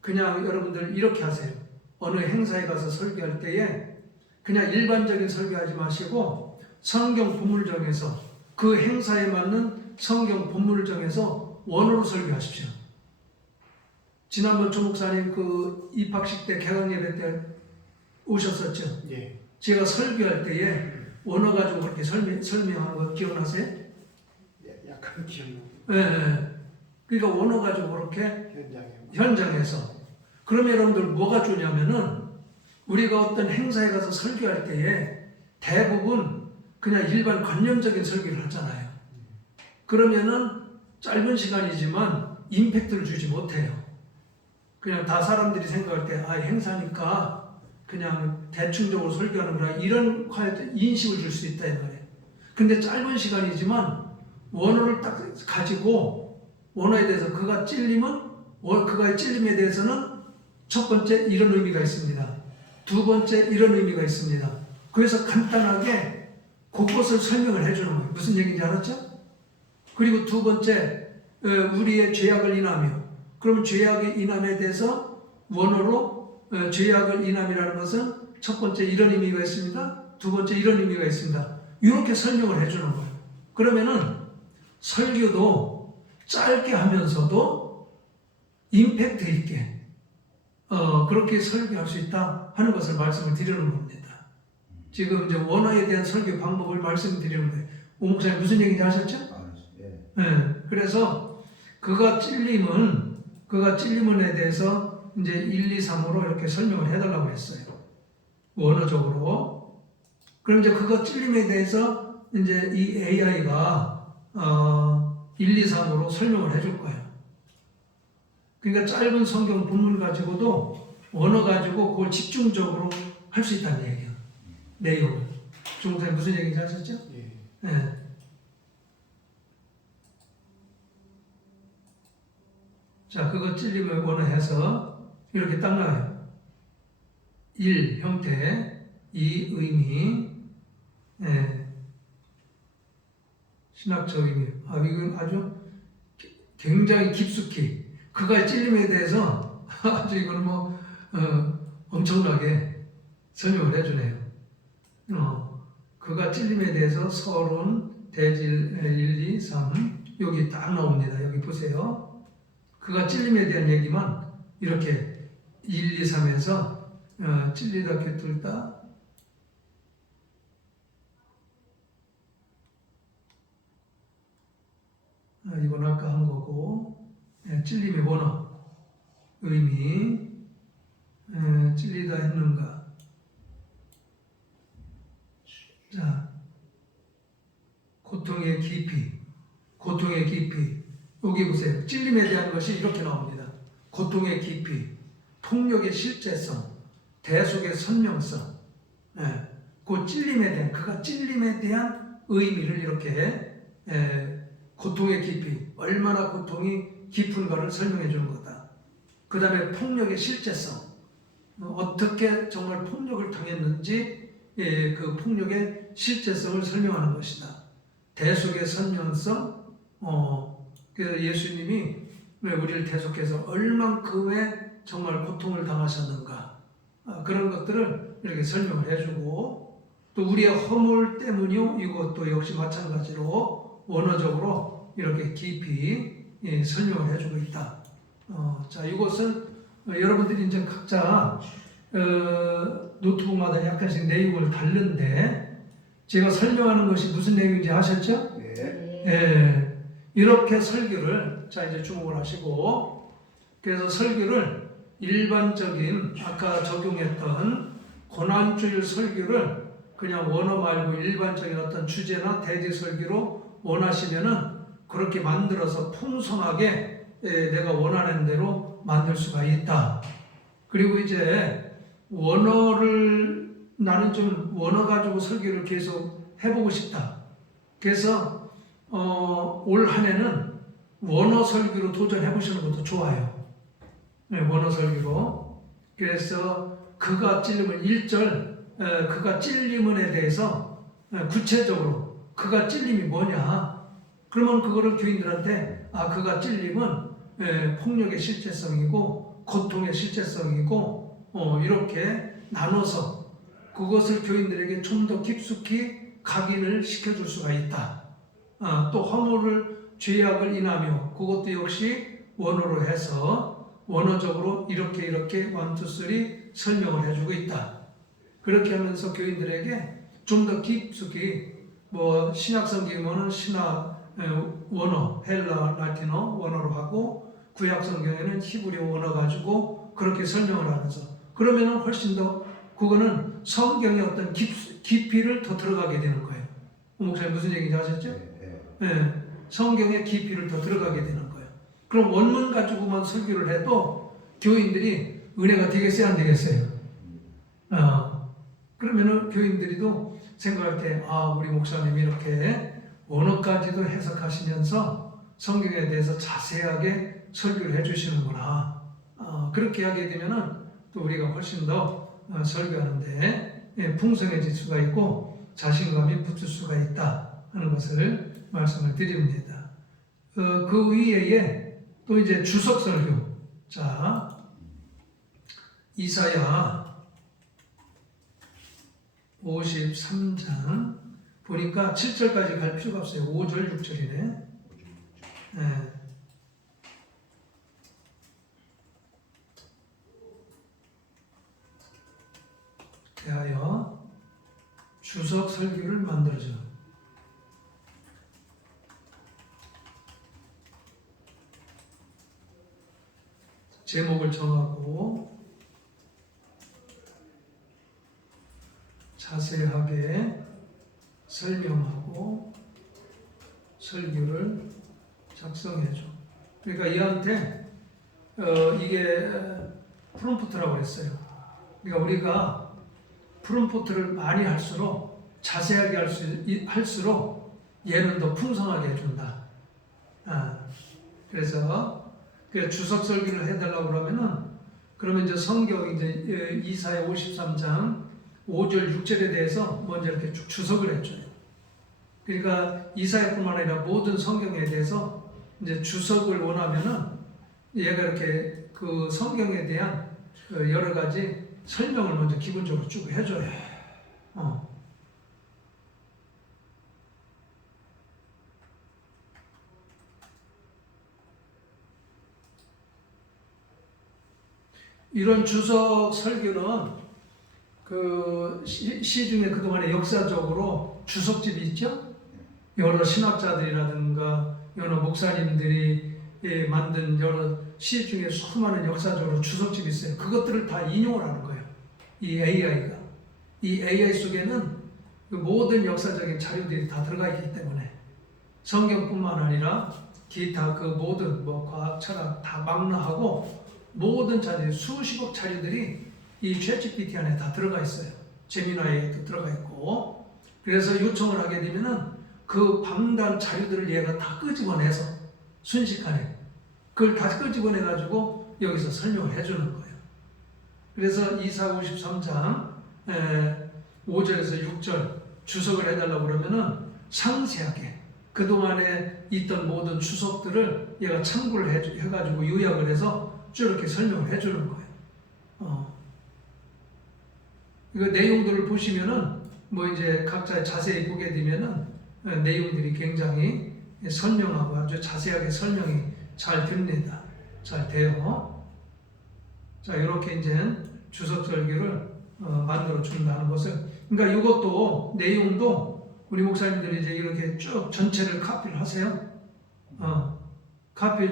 그냥 여러분들 이렇게 하세요. 어느 행사에 가서 설교할 때에 그냥 일반적인 설교하지 마시고 성경 본문을 정해서 그 행사에 맞는 성경 본문을 정해서 원어로 설교하십시오. 지난번 조 목사님 그 입학식 때 개강 예배 때 오셨었죠? 예. 제가 설교할 때에 원어 가지고 그렇게 설명한 거 기억나세요? 약간 기억납니다. 예. 그러니까 원어 가지고 그렇게 현장에. 현장에서. 그러면 여러분들 뭐가 좋냐면은 우리가 어떤 행사에 가서 설교할 때에 대부분 그냥 일반 관념적인 설교를 하잖아요. 그러면은 짧은 시간이지만 임팩트를 주지 못해요. 그냥 다 사람들이 생각할 때 행사니까 그냥 대충적으로 설교하는구나 이런 인식을 줄 수 있다 이 말이에요. 근데 짧은 시간이지만 원어를 딱 가지고 원어에 대해서 그가 찔리면 그가의 찔림에 대해서는 첫 번째 이런 의미가 있습니다. 두 번째 이런 의미가 있습니다. 그래서 간단하게 그것을 설명을 해주는 거예요. 무슨 얘기인지 알았죠? 그리고 두 번째 우리의 죄악을 인하며 그러면 죄악의 인함에 대해서 원어로 죄악을 인함이라는 것은 첫 번째 이런 의미가 있습니다. 두 번째 이런 의미가 있습니다. 이렇게 설명을 해주는 거예요. 그러면은 설교도 짧게 하면서도 임팩트 있게 그렇게 설교할 수 있다 하는 것을 말씀을 드리는 겁니다. 지금 이제 원어에 대한 설교 방법을 말씀드리는 거예요. 오 목사님 무슨 얘기인지 아셨죠? 네. 그래서 그가 찔림은에 대해서 이제 1, 2, 3으로 이렇게 설명을 해달라고 했어요. 원어적으로. 그럼 이제 그가 찔림에 대해서 이제 이 AI가 1, 2, 3으로 설명을 해줄 거예요. 그러니까 짧은 성경 본문 가지고도 원어 가지고 그걸 집중적으로 할 수 있다는 얘기예요. 내용을. 중국사님 무슨 얘기인지 아셨죠? 예. 네. 자, 그거 찔림을 원어해서 이렇게 딱 나와요. 1. 형태 2. 의미 신학적 의미 이건 아주 굉장히 깊숙이 그가 찔림에 대해서 아주 이거는 엄청나게 설명을 해주네요. 그가 찔림에 대해서 서론, 대질 1, 2, 3 여기 딱 나옵니다. 여기 보세요. 그가 찔림에 대한 얘기만 이렇게 1, 2, 3에서 찔리다 꿰뚫다 이건 아까 한 거고 찔림의 원어 의미 찔리다 했는가 자 고통의 깊이 여기 보세요. 찔림에 대한 것이 이렇게 나옵니다. 고통의 깊이, 폭력의 실제성, 대속의 선명성, 그 찔림에 대한 그가 찔림에 대한 의미를 이렇게 고통의 깊이, 얼마나 고통이 깊은가를 설명해 주는 거다. 그 다음에 폭력의 실제성, 어떻게 정말 폭력을 당했는지 그 폭력의 실제성을 설명하는 것이다. 대속의 선명성, 그래서 예수님이 우리를 대속해서 얼만큼의 정말 고통을 당하셨는가 그런 것들을 이렇게 설명을 해주고 또 우리의 허물 때문이요 이것도 역시 마찬가지로 원어적으로 이렇게 깊이 설명을 해주고 있다. 자 이것은 여러분들이 이제 각자 노트북마다 약간씩 내용을 다른데 제가 설명하는 것이 무슨 내용인지 아셨죠? 네. 이렇게 설교를 자 이제 주목을 하시고 그래서 설교를 일반적인 아까 적용했던 고난주일 설교를 그냥 원어 말고 일반적인 어떤 주제나 대지 설교로 원하시면은 그렇게 만들어서 풍성하게 내가 원하는 대로 만들 수가 있다. 그리고 이제 원어를 나는 좀 원어 가지고 설교를 계속 해보고 싶다. 그래서 올 한 해는 원어 설교로 도전해 보시는 것도 좋아요. 네, 원어 설교로. 그래서 그가 찔림은 1절, 그가 찔림은에 대해서 구체적으로 그가 찔림이 뭐냐? 그러면 그거를 교인들한테 그가 찔림은 폭력의 실제성이고 고통의 실제성이고 이렇게 나눠서 그것을 교인들에게 좀 더 깊숙이 각인을 시켜줄 수가 있다. 또 허물을 죄악을 인하며 그것도 역시 원어로 해서 원어적으로 이렇게 1, 2, 3 설명을 해주고 있다. 그렇게 하면서 교인들에게 좀 더 깊숙이 뭐 신약성경에는 신학 원어, 헬라, 라틴어 원어로 하고 구약성경에는 히브리어 원어 가지고 그렇게 설명을 하면서 그러면은 훨씬 더 그거는 성경의 어떤 깊이를 더 들어가게 되는 거예요. 목사님 무슨 얘기인지 아셨죠? 네, 성경의 깊이를 더 들어가게 되는 거예요. 그럼 원문 가지고만 설교를 해도 교인들이 은혜가 되겠어요, 안 되겠어요? 그러면은 교인들이도 생각할 때, 우리 목사님이 이렇게 원어까지도 해석하시면서 성경에 대해서 자세하게 설교를 해주시는구나. 그렇게 하게 되면은 또 우리가 훨씬 더 설교하는데 풍성해질 수가 있고 자신감이 붙을 수가 있다 하는 것을 말씀을 드립니다. 그 위에 또 이제 주석 설교. 자, 이사야 53장 보니까 7절까지 갈 필요가 없어요. 5절, 6절이네. 네. 대하여 주석 설교를 만들어줘. 제목을 정하고 자세하게 설명하고 설교를 작성해줘. 그러니까 얘한테 이게 프롬프트라고 했어요. 그러니까 우리가 프롬프트를 많이 할수록 자세하게 할수록 얘는 더 풍성하게 해준다. 그래서 주석 설교를 해달라고 그러면 이제 성경 이제 이사야 53장 5절 6절에 대해서 먼저 이렇게 쭉 주석을 해줘요. 그러니까 이사야뿐만 아니라 모든 성경에 대해서 이제 주석을 원하면은 얘가 이렇게 그 성경에 대한 여러 가지 설명을 먼저 기본적으로 쭉 해줘요. 이런 주석 설교는 그 시중에 그동안에 역사적으로 주석집이 있죠? 여러 신학자들이라든가 여러 목사님들이 만든 여러 시중에 수많은 역사적으로 주석집이 있어요. 그것들을 다 인용을 하는 거예요. 이 AI가. 이 AI 속에는 그 모든 역사적인 자료들이 다 들어가 있기 때문에 성경뿐만 아니라 기타 그 모든 과학, 철학 다 망라하고 모든 자료, 수십억 자료들이 이 챗GPT 안에 다 들어가 있어요. 제미나이에도 들어가 있고. 그래서 요청을 하게 되면은 그 방단 자료들을 얘가 다 끄집어내서 순식간에 그걸 다 끄집어내가지고 여기서 설명을 해주는 거예요. 그래서 이사 53장 5절에서 6절 주석을 해달라고 그러면은 상세하게 그동안에 있던 모든 주석들을 얘가 참고를 해가지고 요약을 해서 쭉 이렇게 설명을 해주는 거예요. 이거 내용들을 보시면은 이제 각자 자세히 보게 되면은 내용들이 굉장히 선명하고 아주 자세하게 설명이 잘 됩니다. 잘 돼요. 자, 이렇게 이제 주석 설교를 만들어 준다는 것을. 그러니까 이것도 내용도 우리 목사님들이 이제 이렇게 쭉 전체를 카피를 하세요.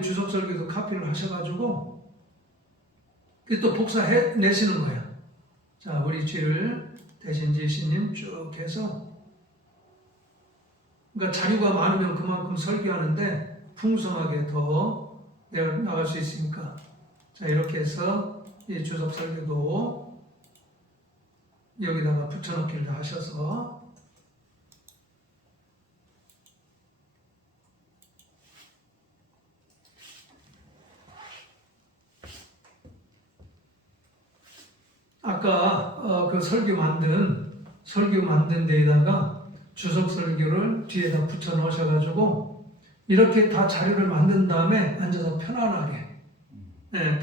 주석 설교도 카피를 하셔가지고 또 복사해 내시는 거예요. 자, 우리 죄를 대신 지으시님 쭉 해서 그러니까 자료가 많으면 그만큼 설교하는데 풍성하게 더 나갈 수 있으니까 자, 이렇게 해서 이 주석 설교도 여기다가 붙여넣기를 다 하셔서 아까 그 설교 만든 데에다가 주석 설교를 뒤에다 붙여 넣으셔가지고 이렇게 다 자료를 만든 다음에 앉아서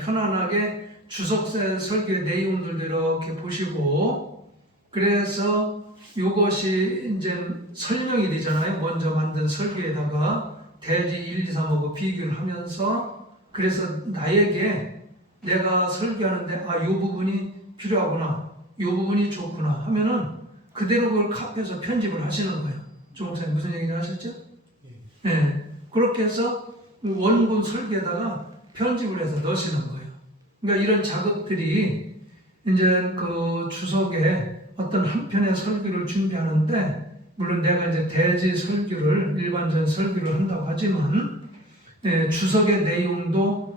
편안하게 주석 설교의 내용들도 이렇게 보시고 그래서 이것이 이제 설명이 되잖아요. 먼저 만든 설교에다가 대지 1, 2, 3하고 비교를 하면서 그래서 나에게 내가 설교하는데 이 부분이 필요하구나, 이 부분이 좋구나 하면은 그대로 그걸 카피해서 편집을 하시는 거예요. 조 목사님 무슨 얘기를 하셨죠? 그렇게 해서 원본 설교에다가 편집을 해서 넣으시는 거예요. 그러니까 이런 작업들이 이제 그 주석에 어떤 한 편의 설교를 준비하는데 물론 내가 이제 대지 설교를 일반적인 설교를 한다고 하지만 주석의 내용도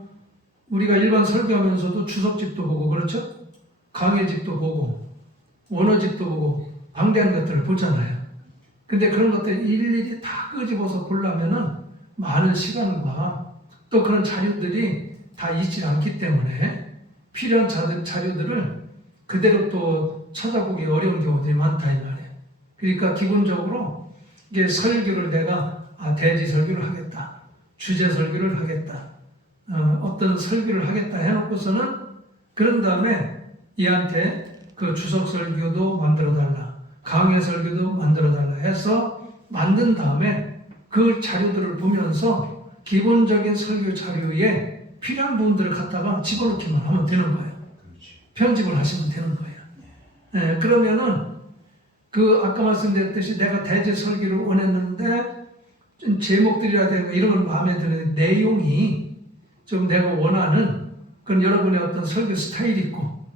우리가 일반 설교하면서도 주석집도 보고 그렇죠? 강해집도 보고 원어집도 보고 방대한 것들을 보잖아요. 근데 그런 것들 일일이 다 끄집어서 보려면은 많은 시간과 또 그런 자료들이 다 있지 않기 때문에 필요한 자료들을 그대로 또 찾아보기 어려운 경우들이 많다 이 말이에요. 그러니까 기본적으로 이게 설교를 내가 대지 설교를 하겠다, 주제 설교를 하겠다, 어떤 설교를 하겠다 해놓고서는 그런 다음에 얘한테 그 주석 설교도 만들어 달라, 강의 설교도 만들어 달라 해서 만든 다음에 그 자료들을 보면서 기본적인 설교 자료에 필요한 부분들을 갖다가 집어넣기만 하면 되는 거예요. 편집을 하시면 되는 거예요. 그러면은 그 아까 말씀드렸듯이 내가 대제 설교를 원했는데 좀 제목들이라든가 이런 건 마음에 드는 내용이 좀 내가 원하는 그런 여러분의 어떤 설교 스타일이 있고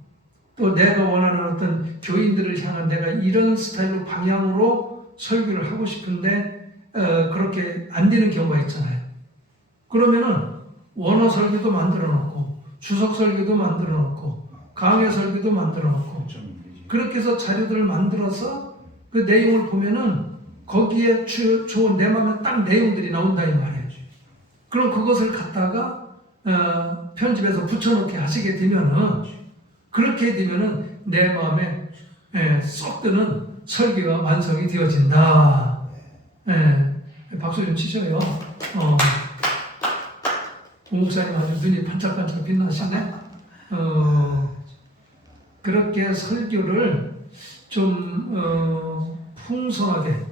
또 내가 원하는 어떤 교인들을 향한 내가 이런 스타일로 방향으로 설교를 하고 싶은데 그렇게 안 되는 경우가 있잖아요. 그러면은 원어 설교도 만들어 놓고 주석 설교도 만들어 놓고 강의 설교도 만들어 놓고 그렇게 해서 자료들을 만들어서 그 내용을 보면은 거기에 좋은 내 마음에 딱 내용들이 나온다 이 말이에요. 그럼 그것을 갖다가 편집해서 붙여놓게 하시게 되면은 그렇게 되면은 내 마음에 쏙 드는 설교가 완성이 되어진다. 박수 좀 치셔요. 목사님 아주 눈이 반짝반짝 빛나시네. 그렇게 설교를 좀 풍성하게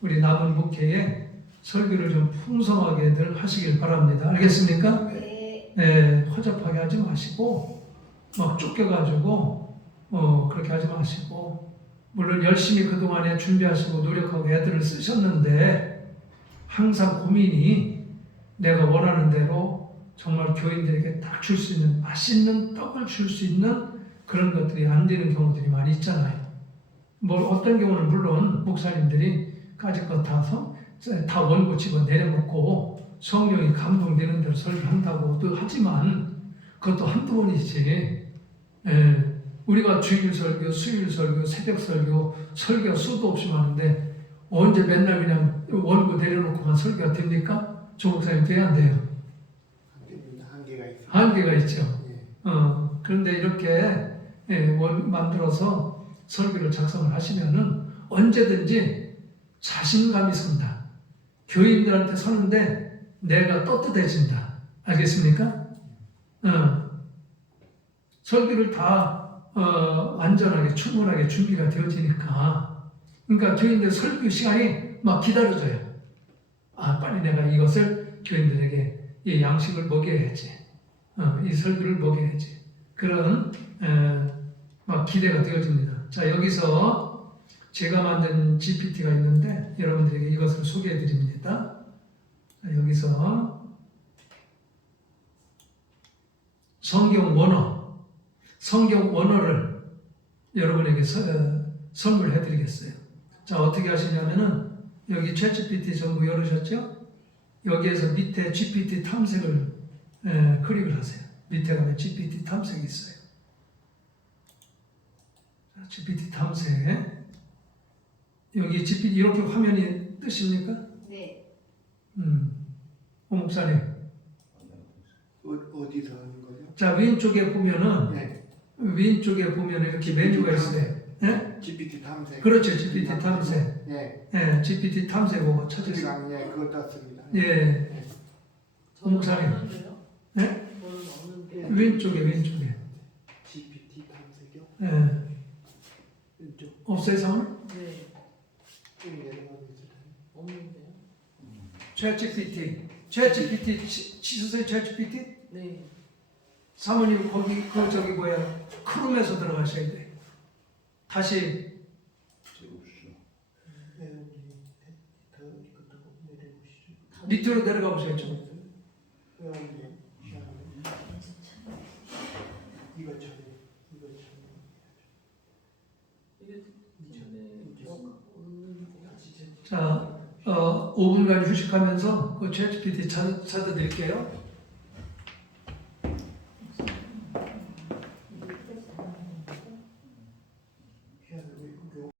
우리 남은 목회에 설교를 좀 풍성하게들 하시길 바랍니다. 알겠습니까? 네. 허접하게 하지 마시고 막 쫓겨가지고 그렇게 하지 마시고 물론 열심히 그동안에 준비하시고 노력하고 애들을 쓰셨는데 항상 고민이 내가 원하는 대로 정말 교인들에게 딱 줄 수 있는 맛있는 떡을 줄 수 있는 그런 것들이 안 되는 경우들이 많이 있잖아요. 뭐 어떤 경우는 물론 목사님들이 까짓것 다 원고 집어 내려놓고 성령이 감동되는 대로 설교한다고도 하지만 그것도 한두 번이지. 우리가 주일 설교, 수요일 설교, 새벽 설교, 설교가 수도 없이 많은데 언제 맨날 그냥 원고 내려놓고만 설교가 됩니까? 조 목사님 돼야 안 돼요? 한계가 있어요. 한계가 있죠. 예. 그런데 이렇게 만들어서 설교를 작성을 하시면은 언제든지 자신감이 선다. 교인들한테 서는데 내가 떳떳해진다. 알겠습니까? 설교를 다 완전하게 충분하게 준비가 되어지니까 그러니까 교인들 설교 시간이 막 기다려져요. 빨리 내가 이것을 교인들에게 이 양식을 먹여야지. 이 설교를 먹여야지. 그런 막 기대가 되어집니다. 자, 여기서 제가 만든 GPT가 있는데 여러분들에게 이것을 소개해 드립니다. 여기서 성경 원어를 여러분에게 선물해 드리겠어요. 자, 어떻게 하시냐면은 여기 챗GPT 전부 열으셨죠? 여기에서 밑에 GPT 탐색을 클릭을 하세요. 밑에 가면 GPT 탐색이 있어요. 자, GPT 탐색. 여기 GPT 이렇게 화면이 뜨십니까? 네. 홍 목사님. 어디서 하는 거죠? 자, 왼쪽에 보면은 네. 왼쪽에 보면 이렇게 메뉴가 있어요. 예? GPT 탐색. 그렇죠. GPT 탐색. 예. 예, GPT 탐색하고 찾으세요. 우리가 예, 그거 떴습니다. 예, 저는 목사님. 없는데요? 예? 저는 없는데. 왼쪽에. GPT 탐색이요? 예. 왼쪽 없어요, 상을? 네, 쭉 내려가면 있을 텐데. 없는데요? 챗GPT 치셨어요, 챗GPT? 네. 사모님 거기 그 저기 뭐야 크롬에서 들어가셔야 돼. 다시 제곱수. 네, 우리 더 이것도 내려보시죠. 밑으로 내려가 보세요. 왜 없네요? 이것처럼. 이게 없는데요? 자, 5분간 휴식하면서 그 챗GPT 찾아드릴게요.